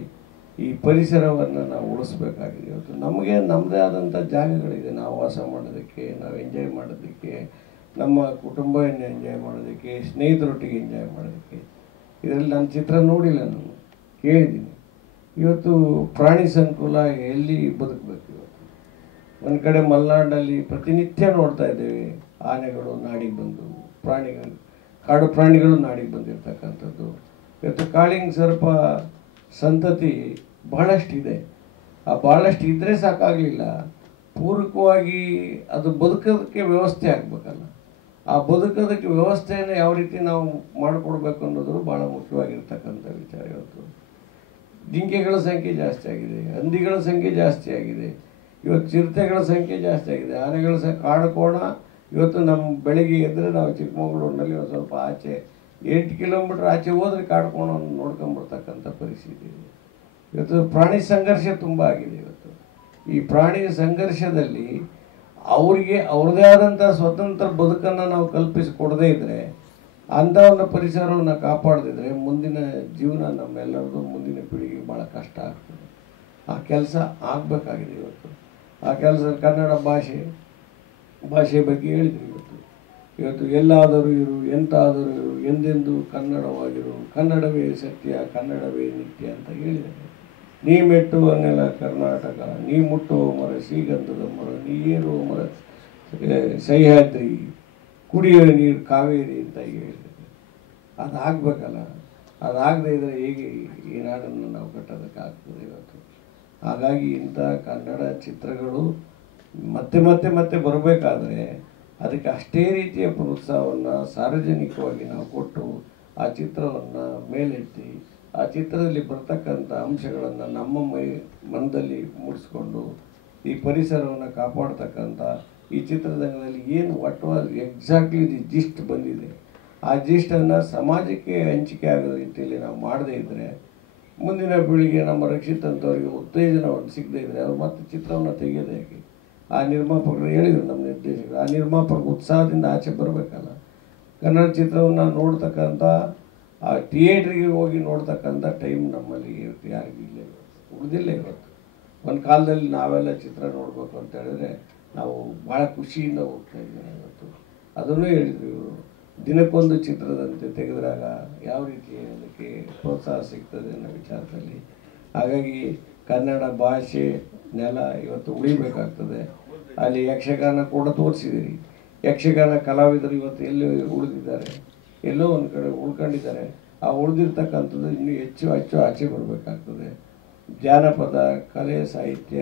ಈ ಪರಿಸರವನ್ನು ನಾವು ಉಳಿಸ್ಬೇಕಾಗಿದೆ. ಇವತ್ತು ನಮಗೆ ನಮ್ಮದೇ ಆದಂಥ ಜಾಗಗಳಿದೆ, ನಾವು ವಾಸ ಮಾಡೋದಕ್ಕೆ, ನಾವು ಎಂಜಾಯ್ ಮಾಡೋದಕ್ಕೆ, ನಮ್ಮ ಕುಟುಂಬವನ್ನು ಎಂಜಾಯ್ ಮಾಡೋದಕ್ಕೆ, ಸ್ನೇಹಿತರೊಟ್ಟಿಗೆ ಎಂಜಾಯ್ ಮಾಡೋದಕ್ಕೆ. ಇದರಲ್ಲಿ ನಾನು ಚಿತ್ರ ನೋಡಿಲ್ಲ, ನಾನು ಕೇಳಿದ್ದೀನಿ. ಇವತ್ತು ಪ್ರಾಣಿ ಸಂಕುಲ ಎಲ್ಲಿ ಬದುಕಬೇಕು? ಇವತ್ತು ಒಂದು ಕಡೆ ಮಲೆನಾಡಲ್ಲಿ ಪ್ರತಿನಿತ್ಯ ನೋಡ್ತಾ ಇದ್ದೇವೆ, ಆನೆಗಳು ನಾಡಿಗೆ ಬಂದು, ಕಾಡು ಪ್ರಾಣಿಗಳು ನಾಡಿಗೆ ಬಂದಿರತಕ್ಕಂಥದ್ದು. ಇವತ್ತು ಕಾಳಿಂಗ ಸರ್ಪ ಸಂತತಿ ಬಹಳಷ್ಟಿದೆ. ಆ ಬಹಳಷ್ಟು ಇದ್ದರೆ ಸಾಕಾಗಲಿಲ್ಲ, ಪೂರಕವಾಗಿ ಅದು ಬದುಕೋದಕ್ಕೆ ವ್ಯವಸ್ಥೆ ಆಗಬೇಕಲ್ಲ. ಆ ಬದುಕೋದಕ್ಕೆ ವ್ಯವಸ್ಥೆಯನ್ನು ಯಾವ ರೀತಿ ನಾವು ಮಾಡಿಕೊಡ್ಬೇಕು ಅನ್ನೋದು ಭಾಳ ಮುಖ್ಯವಾಗಿರ್ತಕ್ಕಂಥ ವಿಚಾರ. ಇವತ್ತು ಜಿಂಕೆಗಳ ಸಂಖ್ಯೆ ಜಾಸ್ತಿ ಆಗಿದೆ, ಹಂದಿಗಳ ಸಂಖ್ಯೆ ಜಾಸ್ತಿ ಆಗಿದೆ, ಇವತ್ತು ಚಿರತೆಗಳ ಸಂಖ್ಯೆ ಜಾಸ್ತಿ ಆಗಿದೆ, ಆನೆಗಳ ಕಾಡುಕೋಣ. ಇವತ್ತು ನಮ್ಮ ಬೆಳಗ್ಗೆ ಎದ್ದರೆ ನಾವು ಚಿಕ್ಕಮಗಳೂರಿನಲ್ಲಿ ಒಂದು ಸ್ವಲ್ಪ ಆಚೆ 8 ಕಿಲೋಮೀಟ್ರ್ ಆಚೆ ಹೋದ್ರೆ ಕಾಡ್ಕೋಣವನ್ನು ನೋಡ್ಕೊಂಬರ್ತಕ್ಕಂಥ ಪರಿಸ್ಥಿತಿ ಇದೆ. ಇವತ್ತು ಪ್ರಾಣಿ ಸಂಘರ್ಷ ತುಂಬ ಆಗಿದೆ. ಇವತ್ತು ಈ ಪ್ರಾಣಿ ಸಂಘರ್ಷದಲ್ಲಿ ಅವರಿಗೆ ಅವ್ರದ್ದೇ ಆದಂಥ ಸ್ವತಂತ್ರ ಬದುಕನ್ನು ನಾವು ಕಲ್ಪಿಸಿಕೊಡದೇ ಇದ್ದರೆ, ಅಂಥ ಒಂದು ಪರಿಸರವನ್ನು ಕಾಪಾಡದಿದ್ರೆ ಮುಂದಿನ ಜೀವನ ನಮ್ಮೆಲ್ಲರದು, ಮುಂದಿನ ಪೀಳಿಗೆಗೆ ಭಾಳ ಕಷ್ಟ ಆಗ್ತದೆ. ಆ ಕೆಲಸ ಆಗಬೇಕಾಗಿದೆ. ಇವತ್ತು ಆ ಕೆಲಸ ಕನ್ನಡ ಭಾಷೆ ಬಗ್ಗೆ ಹೇಳಿದ್ರು. ಇವತ್ತು ಎಲ್ಲಾದರೂ ಇರು, ಎಂತಾದರೂ ಇರು, ಎಂದೆಂದು ಕನ್ನಡವಾಗಿರು, ಕನ್ನಡವೇ ಸತ್ಯ, ಕನ್ನಡವೇ ನಿತ್ಯ ಅಂತ ಹೇಳಿದ್ದಾರೆ. ನೀ ಮೆಟ್ಟುವ ನೆಲ ಕರ್ನಾಟಕ, ನೀ ಮುಟ್ಟುವ ಮರ ಶ್ರೀಗಂಧದ ಮರ, ನೀ ಏರುವ ಮರ ಸಹ್ಯಾದ್ರಿ, ಕುಡಿಯುವ ನೀರು ಕಾವೇರಿ ಅಂತ ಹೇಳಿದ್ದಾರೆ. ಅದಾಗಬೇಕಲ್ಲ. ಅದಾಗದೇ ಇದ್ದರೆ ಹೇಗೆ ಈ ನಾಡನ್ನು ನಾವು ಕಟ್ಟೋದಕ್ಕಾಗ್ತದೆ ಇವತ್ತು? ಹಾಗಾಗಿ ಇಂಥ ಕನ್ನಡ ಚಿತ್ರಗಳು ಮತ್ತೆ ಮತ್ತೆ ಮತ್ತೆ ಬರಬೇಕಾದ್ರೆ ಅದಕ್ಕೆ ಅಷ್ಟೇ ರೀತಿಯ ಪ್ರೋತ್ಸಾಹವನ್ನು ಸಾರ್ವಜನಿಕವಾಗಿ ನಾವು ಕೊಟ್ಟು ಆ ಚಿತ್ರವನ್ನು ಮೇಲೆತ್ತಿ ಆ ಚಿತ್ರದಲ್ಲಿ ಬರ್ತಕ್ಕಂಥ ಅಂಶಗಳನ್ನು ನಮ್ಮ ಮನದಲ್ಲಿ ಮೂಡಿಸ್ಕೊಂಡು ಈ ಪರಿಸರವನ್ನು ಕಾಪಾಡ್ತಕ್ಕಂಥ ಈ ಚಿತ್ರರಂಗದಲ್ಲಿ ಏನು ಒಟ್ಟು ಎಕ್ಸಾಕ್ಟ್ಲಿ ಜಿಸ್ಟ್ ಬಂದಿದೆ, ಆ ಜಿಸ್ಟನ್ನು ಸಮಾಜಕ್ಕೆ ಹಂಚಿಕೆ ಆಗೋ ರೀತಿಯಲ್ಲಿ ನಾವು ಮಾಡದೇ ಇದ್ದರೆ ಮುಂದಿನ ಪೀಳಿಗೆ ನಮ್ಮ ರಕ್ಷಿತಂಥವರಿಗೆ ಉತ್ತೇಜನವನ್ನು ಸಿಗದೇ ಇದ್ದರೆ ಅವ್ರು ಮತ್ತೆ ಚಿತ್ರವನ್ನು ತೆಗೆಯೋದೇ ಹೇಗೆ? ಆ ನಿರ್ಮಾಪಕರು ಹೇಳಿದರು, ನಮ್ಮ ನಿರ್ದೇಶಕರು, ಆ ನಿರ್ಮಾಪಕ ಉತ್ಸಾಹದಿಂದ ಆಚೆ ಬರಬೇಕಲ್ಲ. ಕನ್ನಡ ಚಿತ್ರವನ್ನು ನೋಡ್ತಕ್ಕಂಥ ಆ ಥಿಯೇಟ್ರಿಗೆ ಹೋಗಿ ನೋಡ್ತಕ್ಕಂಥ ಟೈಮ್ ನಮ್ಮಲ್ಲಿ ಯಾರಿಗೂ ಇಲ್ಲ, ಉಳಿದಿಲ್ಲ. ಇವತ್ತು ಒಂದು ಕಾಲದಲ್ಲಿ ನಾವೆಲ್ಲ ಚಿತ್ರ ನೋಡಬೇಕು ಅಂತ ಹೇಳಿದ್ರೆ ನಾವು ಭಾಳ ಖುಷಿಯಿಂದ ಹೋಗ್ತಾ ಇದ್ದೀವಿ. ಇವತ್ತು ಅದನ್ನು ಹೇಳಿದ್ರು ಇವರು, ದಿನಕ್ಕೊಂದು ಚಿತ್ರದಂತೆ ತೆಗೆದಾಗ ಯಾವ ರೀತಿ ಅದಕ್ಕೆ ಪ್ರೋತ್ಸಾಹ ಸಿಗ್ತದೆ ಅನ್ನೋ ವಿಚಾರದಲ್ಲಿ. ಹಾಗಾಗಿ ಕನ್ನಡ ಭಾಷೆ ನೆಲ ಇವತ್ತು ಉಳಿಬೇಕಾಗ್ತದೆ. ಅಲ್ಲಿ ಯಕ್ಷಗಾನ ಕೂಡ ತೋರಿಸಿದ್ದೀರಿ. ಯಕ್ಷಗಾನ ಕಲಾವಿದರು ಇವತ್ತು ಎಲ್ಲಿ ಉಳಿದಿದ್ದಾರೆ? ಎಲ್ಲೋ ಒಂದು ಕಡೆ ಉಳ್ಕೊಂಡಿದ್ದಾರೆ. ಆ ಉಳಿದಿರ್ತಕ್ಕಂಥದ್ದು ಇನ್ನೂ ಹೆಚ್ಚು ಆಚೆ ಬರಬೇಕಾಗ್ತದೆ. ಜಾನಪದ ಕಲೆ ಸಾಹಿತ್ಯ,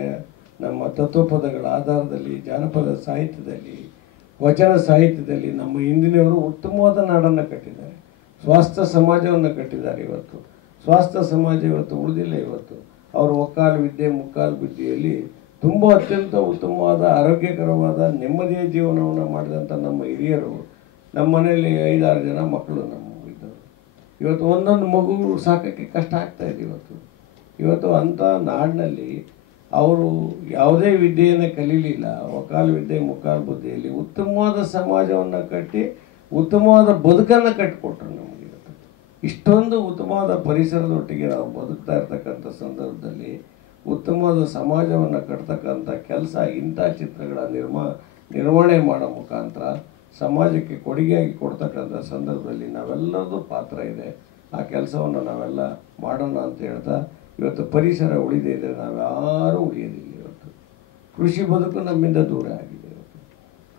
ನಮ್ಮ ತತ್ವಪದಗಳ ಆಧಾರದಲ್ಲಿ ಜಾನಪದ ಸಾಹಿತ್ಯದಲ್ಲಿ, ವಚನ ಸಾಹಿತ್ಯದಲ್ಲಿ ನಮ್ಮ ಹಿಂದಿನವರು ಉತ್ತಮವಾದ ನಾಡನ್ನು ಕಟ್ಟಿದ್ದಾರೆ, ಸ್ವಾಸ್ಥ್ಯ ಸಮಾಜವನ್ನು ಕಟ್ಟಿದ್ದಾರೆ. ಇವತ್ತು ಸ್ವಾಸ್ಥ್ಯ ಸಮಾಜ ಇವತ್ತು ಉಳಿದಿಲ್ಲ. ಇವತ್ತು ಅವರು ಒಕ್ಕಾಲು ವಿದ್ಯೆ ಮುಕ್ಕಾಲು ವಿದ್ಯೆಯಲ್ಲಿ ತುಂಬ ಅತ್ಯಂತ ಉತ್ತಮವಾದ ಆರೋಗ್ಯಕರವಾದ ನೆಮ್ಮದಿಯ ಜೀವನವನ್ನು ಮಾಡಿದಂಥ ನಮ್ಮ ಹಿರಿಯರು, ನಮ್ಮ ಮನೆಯಲ್ಲಿ 5-6 ಜನ ಮಕ್ಕಳು ನಮ್ಮ ಇದ್ದರು. ಇವತ್ತು ಒಂದೊಂದು ಮಗು ಸಾಕೋಕ್ಕೆ ಕಷ್ಟ ಆಗ್ತಾಯಿದೆ. ಇವತ್ತು ಅಂಥ ನಾಡಿನಲ್ಲಿ ಅವರು ಯಾವುದೇ ವಿದ್ಯೆಯನ್ನು ಕಲೀಲಿಲ್ಲ, ಒಕ್ಕಾಲು ವಿದ್ಯೆ ಮುಕ್ಕಾಲು ಬುದ್ಧಿಯಲ್ಲಿ ಉತ್ತಮವಾದ ಸಮಾಜವನ್ನು ಕಟ್ಟಿ ಉತ್ತಮವಾದ ಬದುಕನ್ನು ಕಟ್ಟಿಕೊಟ್ರು ನಮಗೆ. ಇಷ್ಟೊಂದು ಉತ್ತಮವಾದ ಪರಿಸರದೊಟ್ಟಿಗೆ ನಾವು ಬದುಕ್ತಾ ಇರ್ತಕ್ಕಂಥ ಸಂದರ್ಭದಲ್ಲಿ ಉತ್ತಮವಾದ ಸಮಾಜವನ್ನು ಕಟ್ತಕ್ಕಂಥ ಕೆಲಸ ಇಂಥ ಚಿತ್ರಗಳ ನಿರ್ವಹಣೆ ಮಾಡೋ ಮುಖಾಂತರ ಸಮಾಜಕ್ಕೆ ಕೊಡುಗೆಯಾಗಿ ಕೊಡ್ತಕ್ಕಂಥ ಸಂದರ್ಭದಲ್ಲಿ ನಾವೆಲ್ಲರದ್ದು ಪಾತ್ರ ಇದೆ. ಆ ಕೆಲಸವನ್ನು ನಾವೆಲ್ಲ ಮಾಡೋಣ ಅಂತ ಹೇಳ್ತಾ, ಇವತ್ತು ಪರಿಸರ ಉಳಿದೇ ಇದ್ದರೆ ನಾವ್ಯಾರೂ ಉಳಿಯೋದಿಲ್ಲ. ಇವತ್ತು ಕೃಷಿ ಬದುಕು ನಮ್ಮಿಂದ ದೂರ ಆಗಿದೆ. ಇವತ್ತು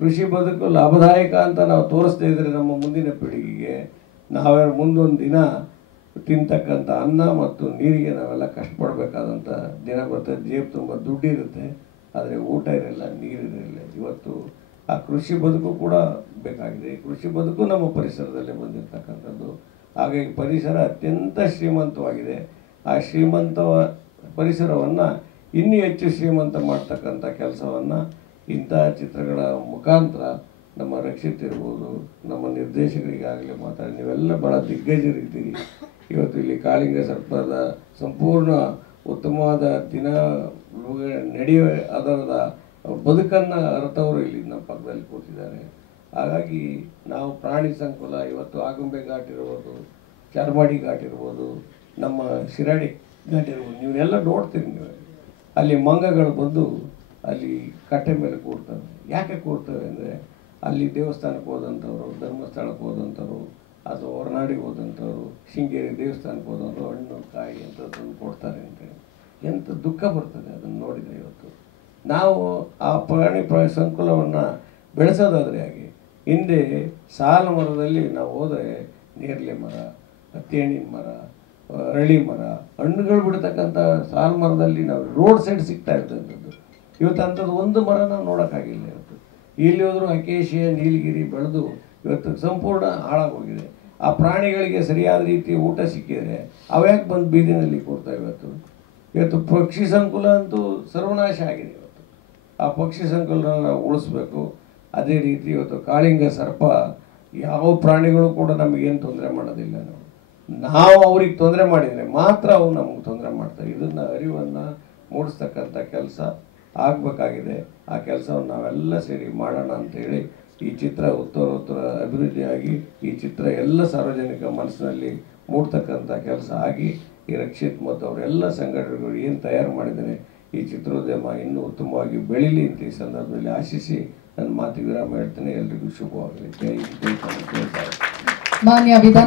ಕೃಷಿ ಬದುಕು ಲಾಭದಾಯಕ ಅಂತ ನಾವು ತೋರಿಸ್ದೇ ಇದ್ದರೆ ನಮ್ಮ ಮುಂದಿನ ಪೀಳಿಗೆಗೆ ನಾವೇ ಮುಂದೊಂದು ದಿನ ತಿಂತಕ್ಕಂಥ ಅನ್ನ ಮತ್ತು ನೀರಿಗೆ ನಾವೆಲ್ಲ ಕಷ್ಟಪಡಬೇಕಾದಂಥ ದಿನ ಬರ್ತದೆ. ಜೇಬು ತುಂಬ ದುಡ್ಡಿರುತ್ತೆ, ಆದರೆ ಊಟ ಇರಲ್ಲ, ನೀರಿರಲ್ಲ. ಇವತ್ತು ಆ ಕೃಷಿ ಬದುಕು ಕೂಡ ಬೇಕಾಗಿದೆ. ಕೃಷಿ ಬದುಕು ನಮ್ಮ ಪರಿಸರದಲ್ಲೇ ಬಂದಿರತಕ್ಕಂಥದ್ದು. ಹಾಗಾಗಿ ಪರಿಸರ ಅತ್ಯಂತ ಶ್ರೀಮಂತವಾಗಿದೆ. ಆ ಶ್ರೀಮಂತ ಪರಿಸರವನ್ನು ಇನ್ನೂ ಹೆಚ್ಚು ಶ್ರೀಮಂತ ಮಾಡ್ತಕ್ಕಂಥ ಕೆಲಸವನ್ನು ಇಂಥ ಚಿತ್ರಗಳ ಮುಖಾಂತರ ನಮ್ಮ ರಕ್ಷಿತ್ ಇರ್ಬೋದು, ನಮ್ಮ ನಿರ್ದೇಶಕರಿಗಾಗಲೇ ಮಾತಾಡಿ ನೀವೆಲ್ಲ ಭಾಳ ದಿಗ್ಗಜರಿದ್ದೀರಿ. ಇವತ್ತು ಇಲ್ಲಿ ಕಾಳಿಂಗ ಸರ್ಪದ ಸಂಪೂರ್ಣ ಉತ್ತಮವಾದ ದಿನ ನಡೆಯುವ ಅದರದ ಬದುಕನ್ನು ಅರ್ಥವರು ಇಲ್ಲಿ ನಮ್ಮ ಪಕ್ಕದಲ್ಲಿ ಕೂತಿದ್ದಾರೆ. ಹಾಗಾಗಿ ನಾವು ಪ್ರಾಣಿ ಸಂಕುಲ ಇವತ್ತು ಆಗುಂಬೆ ಘಾಟ್ ಇರ್ಬೋದು, ಚಾರ್ಮಾಡಿ ಘಾಟ್ ಇರ್ಬೋದು, ನಮ್ಮ ಶಿರಾಡಿ ಗಂಟೆರ್ಬೋದು ನೀವೆಲ್ಲ ನೋಡ್ತೀರಿ ನೀವು. ಅಲ್ಲಿ ಮಂಗಗಳು ಬಂದು ಅಲ್ಲಿ ಕಟ್ಟೆ ಮೇಲೆ ಕೂರ್ತವೆ. ಯಾಕೆ ಕೂರ್ತವೆ ಅಂದರೆ ಅಲ್ಲಿ ದೇವಸ್ಥಾನಕ್ಕೆ ಹೋದಂಥವ್ರು, ಧರ್ಮಸ್ಥಳಕ್ಕೆ ಹೋದಂಥವ್ರು, ಅಥವಾ ಹೊರನಾಡಿಗೆ ಹೋದಂಥವ್ರು, ಶೃಂಗೇರಿ ದೇವಸ್ಥಾನಕ್ಕೆ ಹೋದಂಥವ್ರು ಹಣ್ಣು ಕಾಯಿ ಅಂಥದ್ದನ್ನು ಕೊಡ್ತಾರೆ ಅಂತೇಳಿ. ಎಂಥ ದುಃಖ ಬರ್ತದೆ ಅದನ್ನು ನೋಡಿದರೆ. ಇವತ್ತು ನಾವು ಆ ಪ್ರಾಣಿ ಸಂಕುಲವನ್ನು ಬೆಳೆಸೋದಾದರೆ ಹಾಗೆ, ಹಿಂದೆ ಸಾಲು ಮರದಲ್ಲಿ ನಾವು ಹೋದರೆ ನೇರಳೆ ಮರ, ತೇಣಿನ ಮರ, ಅರಳಿ ಮರ, ಹಣ್ಣುಗಳು ಬಿಡ್ತಕ್ಕಂಥ ಸಾಲು ಮರದಲ್ಲಿ ನಾವು ರೋಡ್ ಸೈಡ್ ಸಿಗ್ತಾ ಇರ್ತಕ್ಕಂಥದ್ದು. ಇವತ್ತು ಅಂಥದ್ದು ಒಂದು ಮರ ನಾವು ನೋಡೋಕ್ಕಾಗಿಲ್ಲ. ಇವತ್ತು ಇಲ್ಲಿ ಹೋದರೂ ಅಕೇಶಿಯ, ನೀಲಗಿರಿ ಬೆಳೆದು ಇವತ್ತು ಸಂಪೂರ್ಣ ಹಾಳಾಗೋಗಿದೆ. ಆ ಪ್ರಾಣಿಗಳಿಗೆ ಸರಿಯಾದ ರೀತಿ ಊಟ ಸಿಕ್ಕಿದರೆ ಅವ್ಯಾಕೆ ಬಂದು ಬೀದಿನಲ್ಲಿ ಕೂರ್ತಾವೆ. ಇವತ್ತು ಪಕ್ಷಿ ಸಂಕುಲ ಅಂತೂ ಸರ್ವನಾಶ ಆಗಿದೆ. ಇವತ್ತು ಆ ಪಕ್ಷಿ ಸಂಕುಲನ ನಾವು ಉಳಿಸ್ಬೇಕು. ಅದೇ ರೀತಿ ಇವತ್ತು ಕಾಳಿಂಗ ಸರ್ಪ, ಯಾವ ಪ್ರಾಣಿಗಳು ಕೂಡ ನಮಗೇನು ತೊಂದರೆ ಮಾಡೋದಿಲ್ಲ. ನಾವು ಅವ್ರಿಗೆ ತೊಂದರೆ ಮಾಡಿದರೆ ಮಾತ್ರ ಅವು ನಮಗೆ ತೊಂದರೆ ಮಾಡ್ತವೆ. ಇದನ್ನು ಅರಿವನ್ನು ಮೂಡಿಸ್ತಕ್ಕಂಥ ಕೆಲಸ ಆಗಬೇಕಾಗಿದೆ. ಆ ಕೆಲಸವನ್ನು ನಾವೆಲ್ಲ ಸೇರಿ ಮಾಡೋಣ ಅಂತೇಳಿ ಈ ಚಿತ್ರ ಉತ್ತರೋತ್ತರ ಅಭಿವೃದ್ಧಿಯಾಗಿ ಈ ಚಿತ್ರ ಎಲ್ಲ ಸಾರ್ವಜನಿಕ ಮನಸ್ಸಿನಲ್ಲಿ ಮೂಡ್ತಕ್ಕಂಥ ಕೆಲಸ ಆಗಿ ಈ ರಕ್ಷಿತ್ ಮತ್ತು ಅವರೆಲ್ಲ ಸಂಘಟನೆಗಳು ಏನು ತಯಾರು ಮಾಡಿದರೆ ಈ ಚಿತ್ರೋದ್ಯಮ ಇನ್ನೂ ಉತ್ತಮವಾಗಿ ಬೆಳೀಲಿ ಅಂತ ಈ ಸಂದರ್ಭದಲ್ಲಿ ಆಶಿಸಿ ನನ್ನ ಮಾತಿಗೆ ವಿರಾಮ ಹೇಳ್ತೇನೆ. ಎಲ್ರಿಗೂ ಶುಭವಾಗಲಿ. ಜೈ ಜೈ ಕನ್ನಡ. ಮಾನ್ಯ ವಿಧಾನ